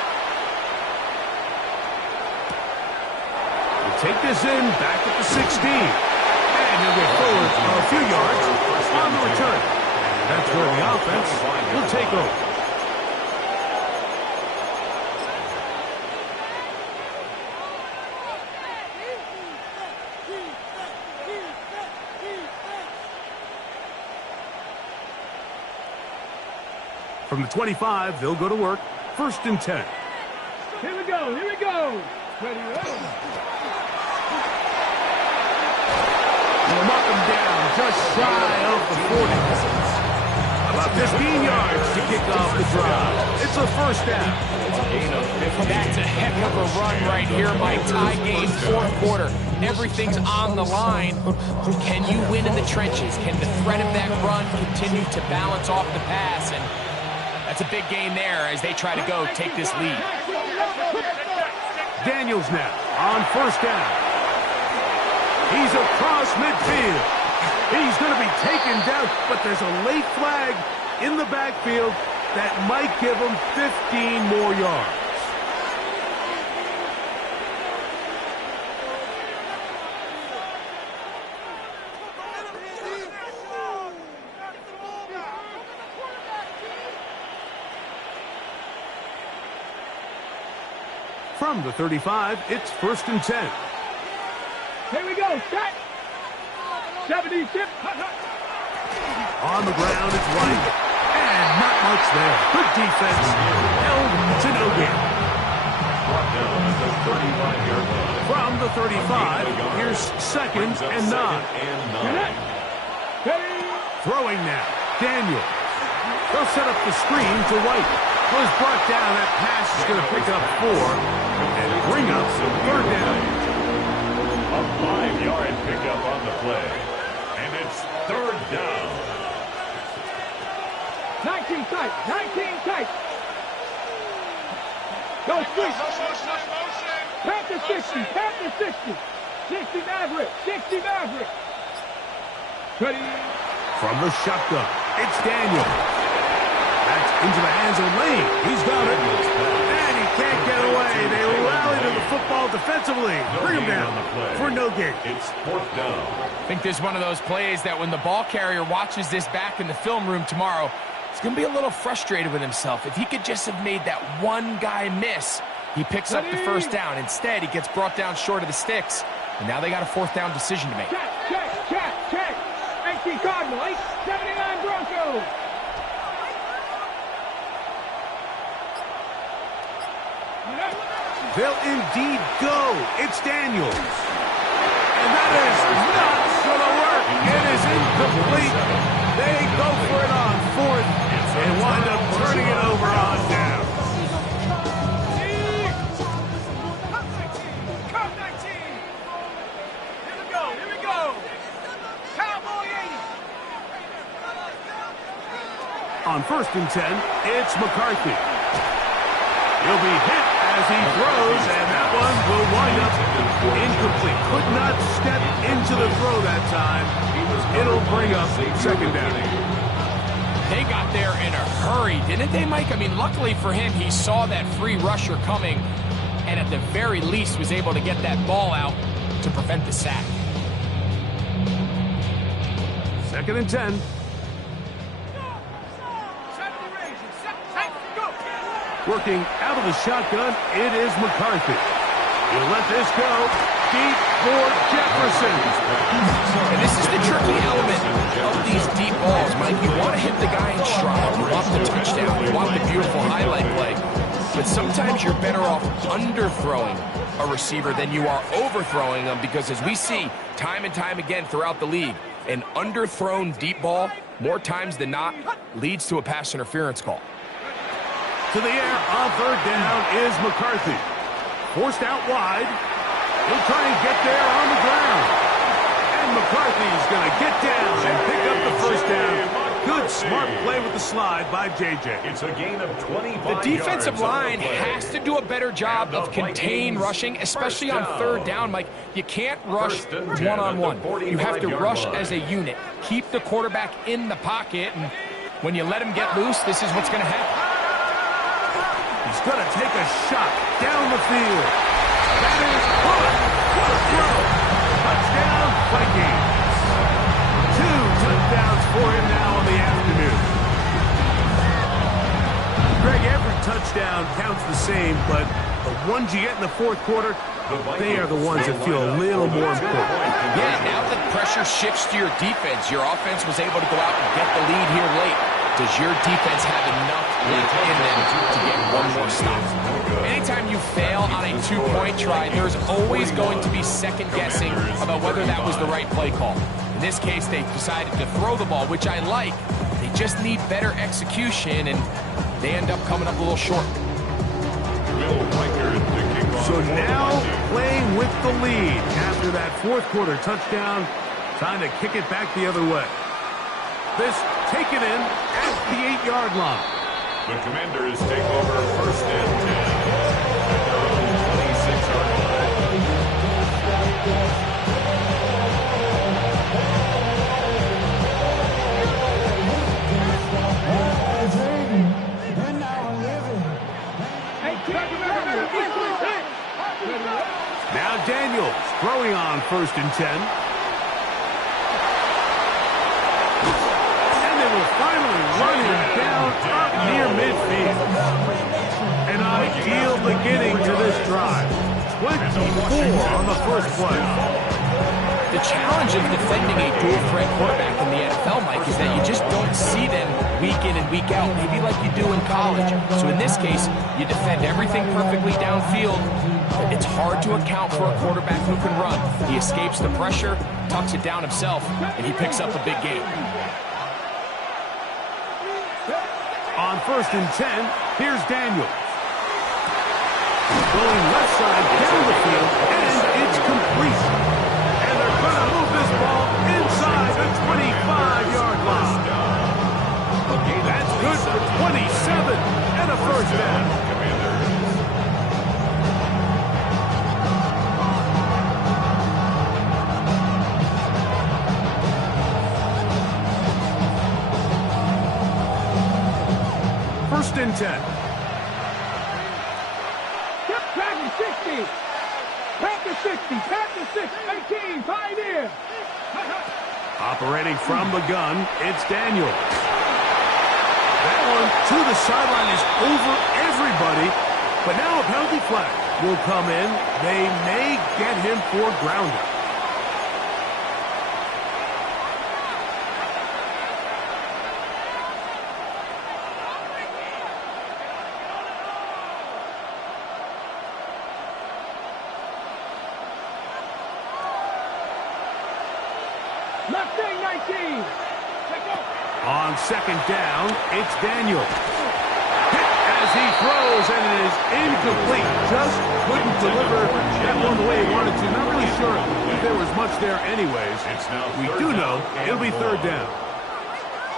We'll take this in back at the 16. And he'll get forward a few yards on the return. And that's where the offense will take over. From the 25, they'll go to work. 1st and 10. Here we go, here we go. Ready, ready. They'll knock him down just shy of the 40. About 15 yards to kick off the drive. It's a 1st down. That's a heck of a run right here, Mike. Tie game, 4th quarter. Everything's on the line. Can you win in the trenches? Can the threat of that run continue to balance off the pass? And that's a big gain there as they try to go take this lead. Daniels now on 1st down. He's across midfield. He's going to be taken down, but there's a late flag in the backfield that might give him 15 more yards. From the 35, it's 1st and 10. Here we go, set. 70, tip. On the ground, it's White. And not much there. Good defense. Held to no gain. brought down at the 35-yard line. From the 35, here's second and 9. Throwing now, Daniel. They'll set up the screen to White. Was brought down. That pass is going to pick up 4 and bring up third down. A 5-yard pickup on the play. And it's third down. 19 tight, 19 tight. Go switch. Panther 60, Panther 60. 60 Maverick, 60 Maverick. Ready. From the shotgun, it's Daniel. That's into the hands of Lane. He's got it. And he can't get away. They rally to the football defensively. Bring him down for no gain. It's fourth down. I think this is one of those plays that when the ball carrier watches this back in the film room tomorrow, he's going to be a little frustrated with himself. If he could just have made that one guy miss, he picks up the first down. Instead, he gets brought down short of the sticks. And now they got a fourth down decision to make. Check. 18 Cardinal, 79 Broncos. They'll indeed go. It's Daniels. And that is not going to work. It is incomplete. They go for it on fourth and wind up turning it over on down. Come 19. Here we go. Cowboy 80. On first and 10, it's McCarthy. He'll be hit as he throws, and that one will wind up incomplete. Could not step into the throw that time. It'll bring up second down. They got there in a hurry, didn't they, Mike? I mean, luckily for him, he saw that free rusher coming, and at the very least was able to get that ball out to prevent the sack. Second and 10. Working out of the shotgun, it is McCarthy. He'll let this go deep for Jefferson. And this is the tricky element of these deep balls, Mike. You want to hit the guy in stride. You want the touchdown. You want the beautiful highlight play. But sometimes you're better off underthrowing a receiver than you are overthrowing them, because as we see time and time again throughout the league, an underthrown deep ball, more times than not, leads to a pass interference call. To the air on third down is McCarthy. Forced out wide. He'll try and get there on the ground. And McCarthy's going to get down and pick up the first down. Good, smart play with the slide by J.J. It's a gain of 25 The defensive yards line has to do a better job of contained rushing, especially on third down, Mike. You can't rush one-on-one. You have to rush as a unit. Keep the quarterback in the pocket, and when you let him get loose, this is what's going to happen. He's going to take a shot down the field. That is good. What a throw. Touchdown, Vikings. 2 touchdowns for him now in the afternoon. Greg, every touchdown counts the same, but the ones you get in the fourth quarter, they are the ones that feel a little more important. Yeah, now that pressure shifts to your defense, your offense was able to go out and get the lead here late. Does your defense have enough left in them to get one more stop? Anytime you fail on a two-point try, there's always going to be second-guessing about whether that was the right play call. In this case, they decided to throw the ball, which I like. They just need better execution, and they end up coming up a little short. So now playing with the lead after that fourth quarter touchdown, trying to kick it back the other way. This taken in at the 8-yard line. The Commanders take over first and 10 at their own 26-yard line. Now Daniels throwing on first and 10. Finally running down up near midfield. An ideal beginning to this drive. 24 on the first play. The challenge of defending a dual-threat quarterback in the NFL, Mike, is that you just don't see them week in and week out, maybe like you do in college. So in this case, you defend everything perfectly downfield. It's hard to account for a quarterback who can run. He escapes the pressure, tucks it down himself, and he picks up a big gain. On 1st and 10, here's Daniel. Going left side down the field, and it's complete. And they're going to move this ball inside the 25-yard line. That's good for 27 and a first down. First and 10. Tracking 60. Back to 60. Back to 6. 18. 5 in. Operating from the gun, it's Daniel. That one to the sideline is over everybody, but now a penalty flag will come in. They may get him for grounding. Left thing 19. On second down, it's Daniel. Hit as he throws, and it is incomplete. Just couldn't deliver that one the way he wanted to. Not really sure if there was much there anyways. We do know it'll be third down.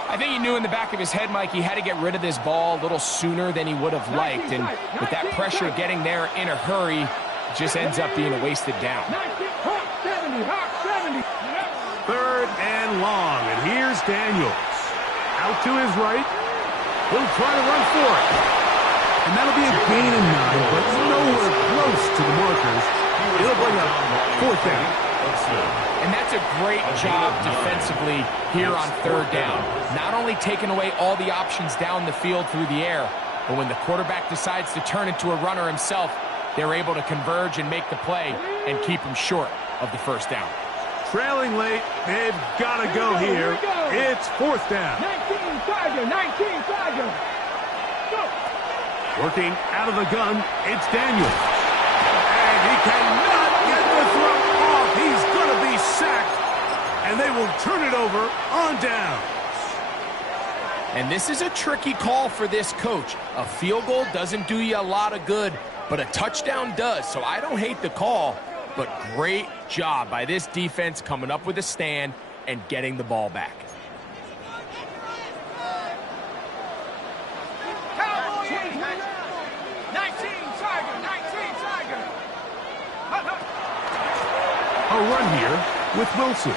I think he knew in the back of his head, Mike, he had to get rid of this ball a little sooner than he would have liked. And with that pressure getting there in a hurry, it just ends up being a wasted down. 70. Third and long, and here's Daniels. Out to his right. He'll try to run for it. And that'll be a gain of 9, but nowhere close to the markers. It'll bring up fourth down. And that's a great job defensively here on third down. Not only taking away all the options down the field through the air, but when the quarterback decides to turn into a runner himself, they're able to converge and make the play and keep him short of the first down. Trailing late, they've got to go here. It's fourth down. 19 Tiger. Go. Working out of the gun, it's Daniels. And he cannot get the throw off. He's going to be sacked, and they will turn it over on down. And this is a tricky call for this coach. A field goal doesn't do you a lot of good, but a touchdown does. So I don't hate the call, but great job by this defense coming up with a stand and getting the ball back. A run here with Wilson.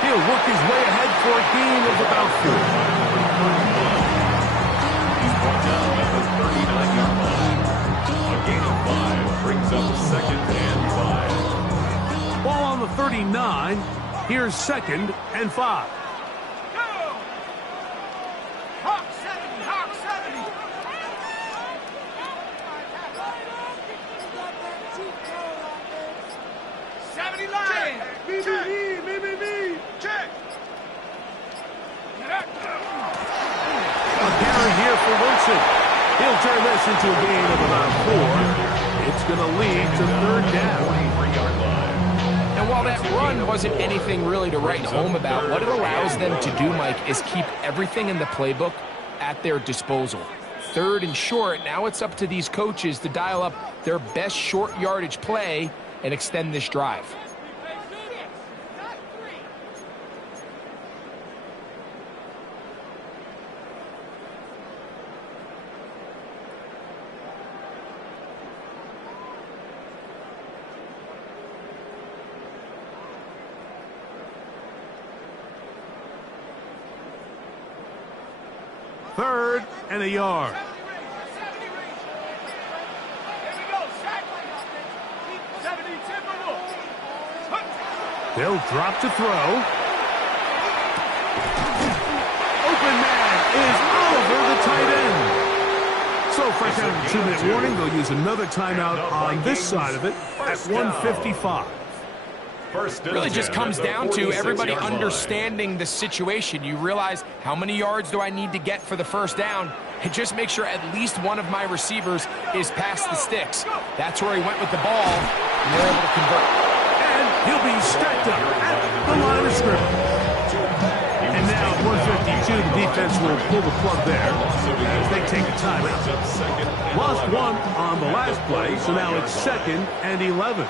He'll work his way ahead for a gain of about 4. He's brought down at the 39-yard line. A gain of 5 brings up second and 5. Ball on the 39. Here's second and 5. Hawk 70. 70 line. BBB. Check. A carry here for Wilson. He'll turn this into a gain of about 4. It's going to lead to third down. 23-yard line. And while that run wasn't anything really to write home about, what it allows them to do, Mike, is keep everything in the playbook at their disposal. Third and short, now it's up to these coaches to dial up their best short yardage play and extend this drive. Third and a yard. They'll drop to throw. Open man is over the tight end. So fresh out of the 2-minute warning, they'll use another timeout on this side of it at 1:55. First and Really 10 just comes at the down to everybody 46-yard line. understanding the situation. You realize how many yards do I need to get for the first down, and just make sure at least one of my receivers is past the sticks. That's where he went with the ball, and they're able to convert. And he'll be stacked up at the line of scrimmage. And now at 152, the defense will pull the plug there as they take a timeout. Lost one on the last play, so now it's 2nd and 11.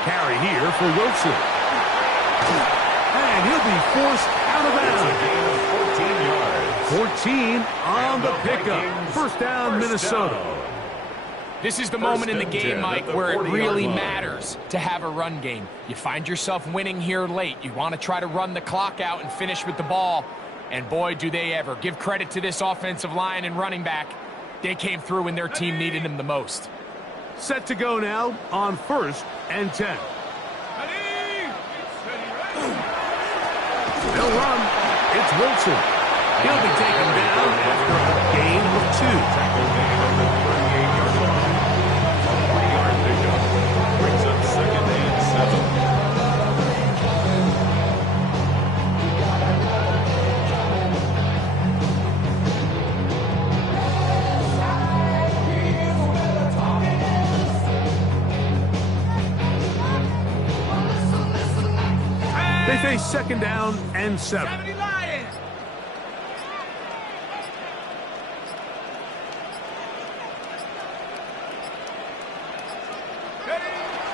Carry here for Wilson. And he'll be forced out of bounds. 14 on the pickup. First down, Minnesota. This is the moment in the game, Mike, where it really matters to have a run game. You find yourself winning here late. You want to try to run the clock out and finish with the ball. And boy, do they ever. Give credit to this offensive line and running back. They came through when their team needed them the most. Set to go now on 1st and 10. They'll run. It's Wilson. He'll be taken down after a gain of 2. Brings up 2nd and 7. They face 2nd down and 7.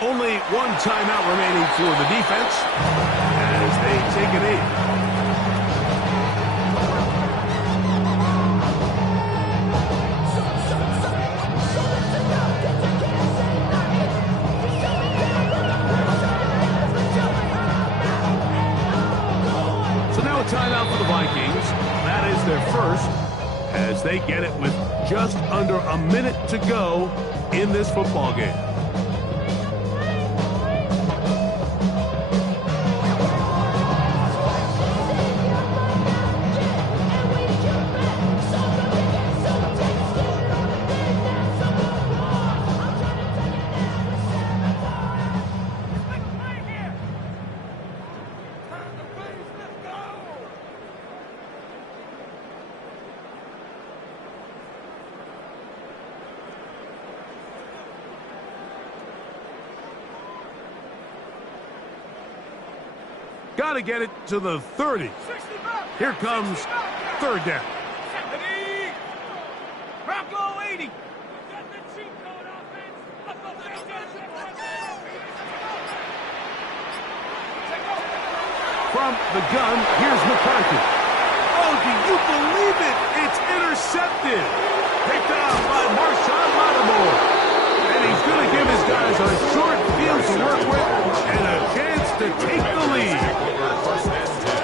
Only one timeout remaining for the defense as they take an 8. Timeout for the Vikings. That is their first as they get it with just under a minute to go in this football game. Got to get it to the 30. Here comes 3rd down. From the gun, here's McCarthy. Oh, do you believe it? It's intercepted. Picked up by Marshawn Lattimore. And he's going to give his guys a short field to work with and a chance to take the lead.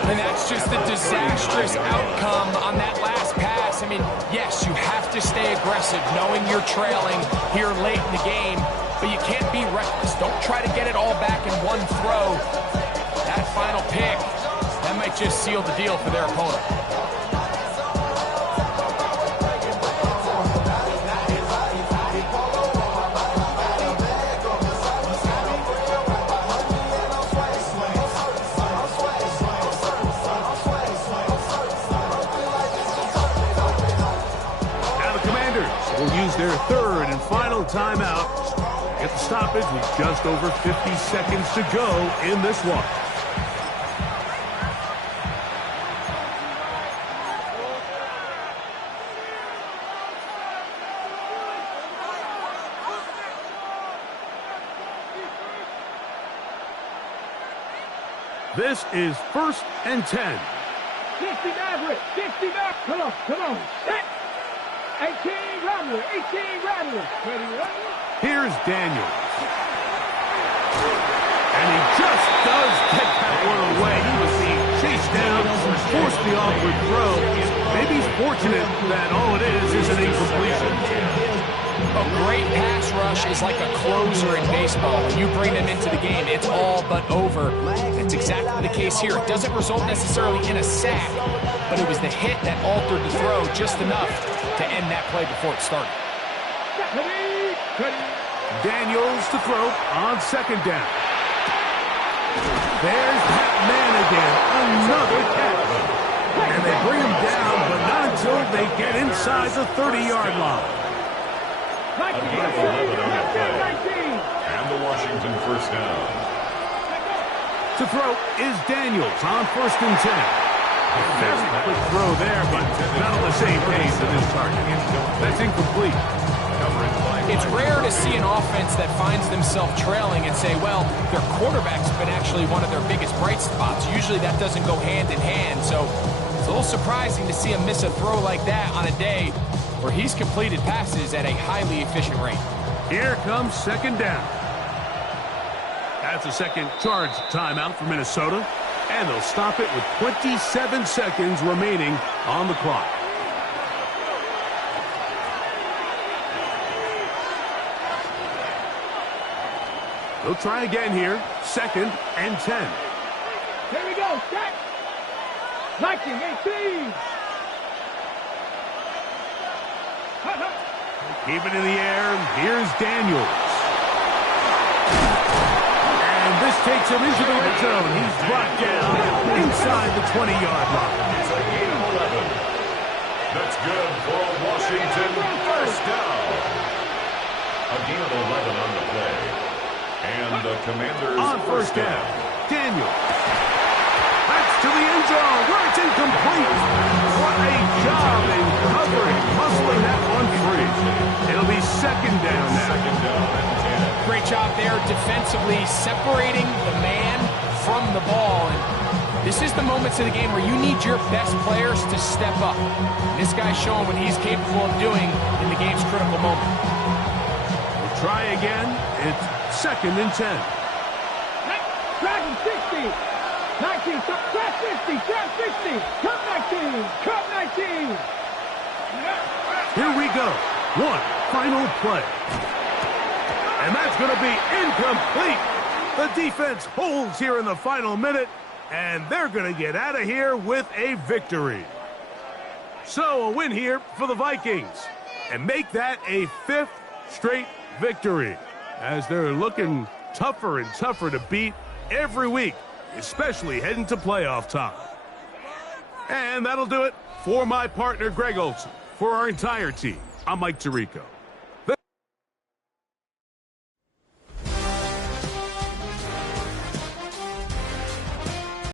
And that's just a disastrous outcome on that last pass. I mean, yes, you have to stay aggressive knowing you're trailing here late in the game, but you can't be reckless. Don't try to get it all back in one throw. That final pick, that might just seal the deal for their opponent. Their 3rd and final timeout. At the stoppage with just over 50 seconds to go in this one. This is 1st and 10. 60 Maverick, 60 Maverick. Come on. Set. 18 Rattler. Ready, run. Here's Daniels. And he just does get that one away. He was being chased down, forced the awkward throw. Maybe he's fortunate that all it is an incompletion. A great pass rush is like a closer in baseball. When you bring them into the game, it's all but over. That's exactly the case here. It doesn't result necessarily in a sack, but it was the hit that altered the throw just enough to end that play before it started. Daniels to throw on second down. There's that man again. Another catch. And they bring him down, but not until they get inside the 30-yard line. A gain of 11 on the play. And the Washington first down. To throw is Daniels on 1st and 10. Very quick throw there, but not on the same pace as his target. That's incomplete. It's rare to see an offense that finds themselves trailing and say, well, their quarterback's been actually one of their biggest bright spots. Usually that doesn't go hand in hand, so it's a little surprising to see him miss a throw like that on a day where he's completed passes at a highly efficient rate. Here comes second down. That's a second charge timeout for Minnesota, and they'll stop it with 27 seconds remaining on the clock. They'll try again here. 2nd and 10. Here we go. Set. Viking 18. Keep it in the air. Here's Daniels. And this takes him into the red zone. He's brought down inside the 20-yard line. It's a gain of 11. That's good for Washington. First down. A gain of 11 on the play. And the Commanders on first down. Daniel. That's to the end zone where it's incomplete. What a job in covering, muscling that one free. It'll be second down now. Second down and 10. Great job there defensively separating the man from the ball. And this is the moments of the game where you need your best players to step up. This guy's showing what he's capable of doing in the game's critical moment. We'll try again. It's 2nd and 10. Dragon 60. 19. Trap 50. Trap 60. Cup 19. Cup 19. Here we go. One final play. And that's going to be incomplete. The defense holds here in the final minute, and they're going to get out of here with a victory. So a win here for the Vikings, and make that a 5th straight victory, as they're looking tougher and tougher to beat every week, especially heading to playoff time. And that'll do it for my partner, Greg Olson. For our entire team, I'm Mike Tirico.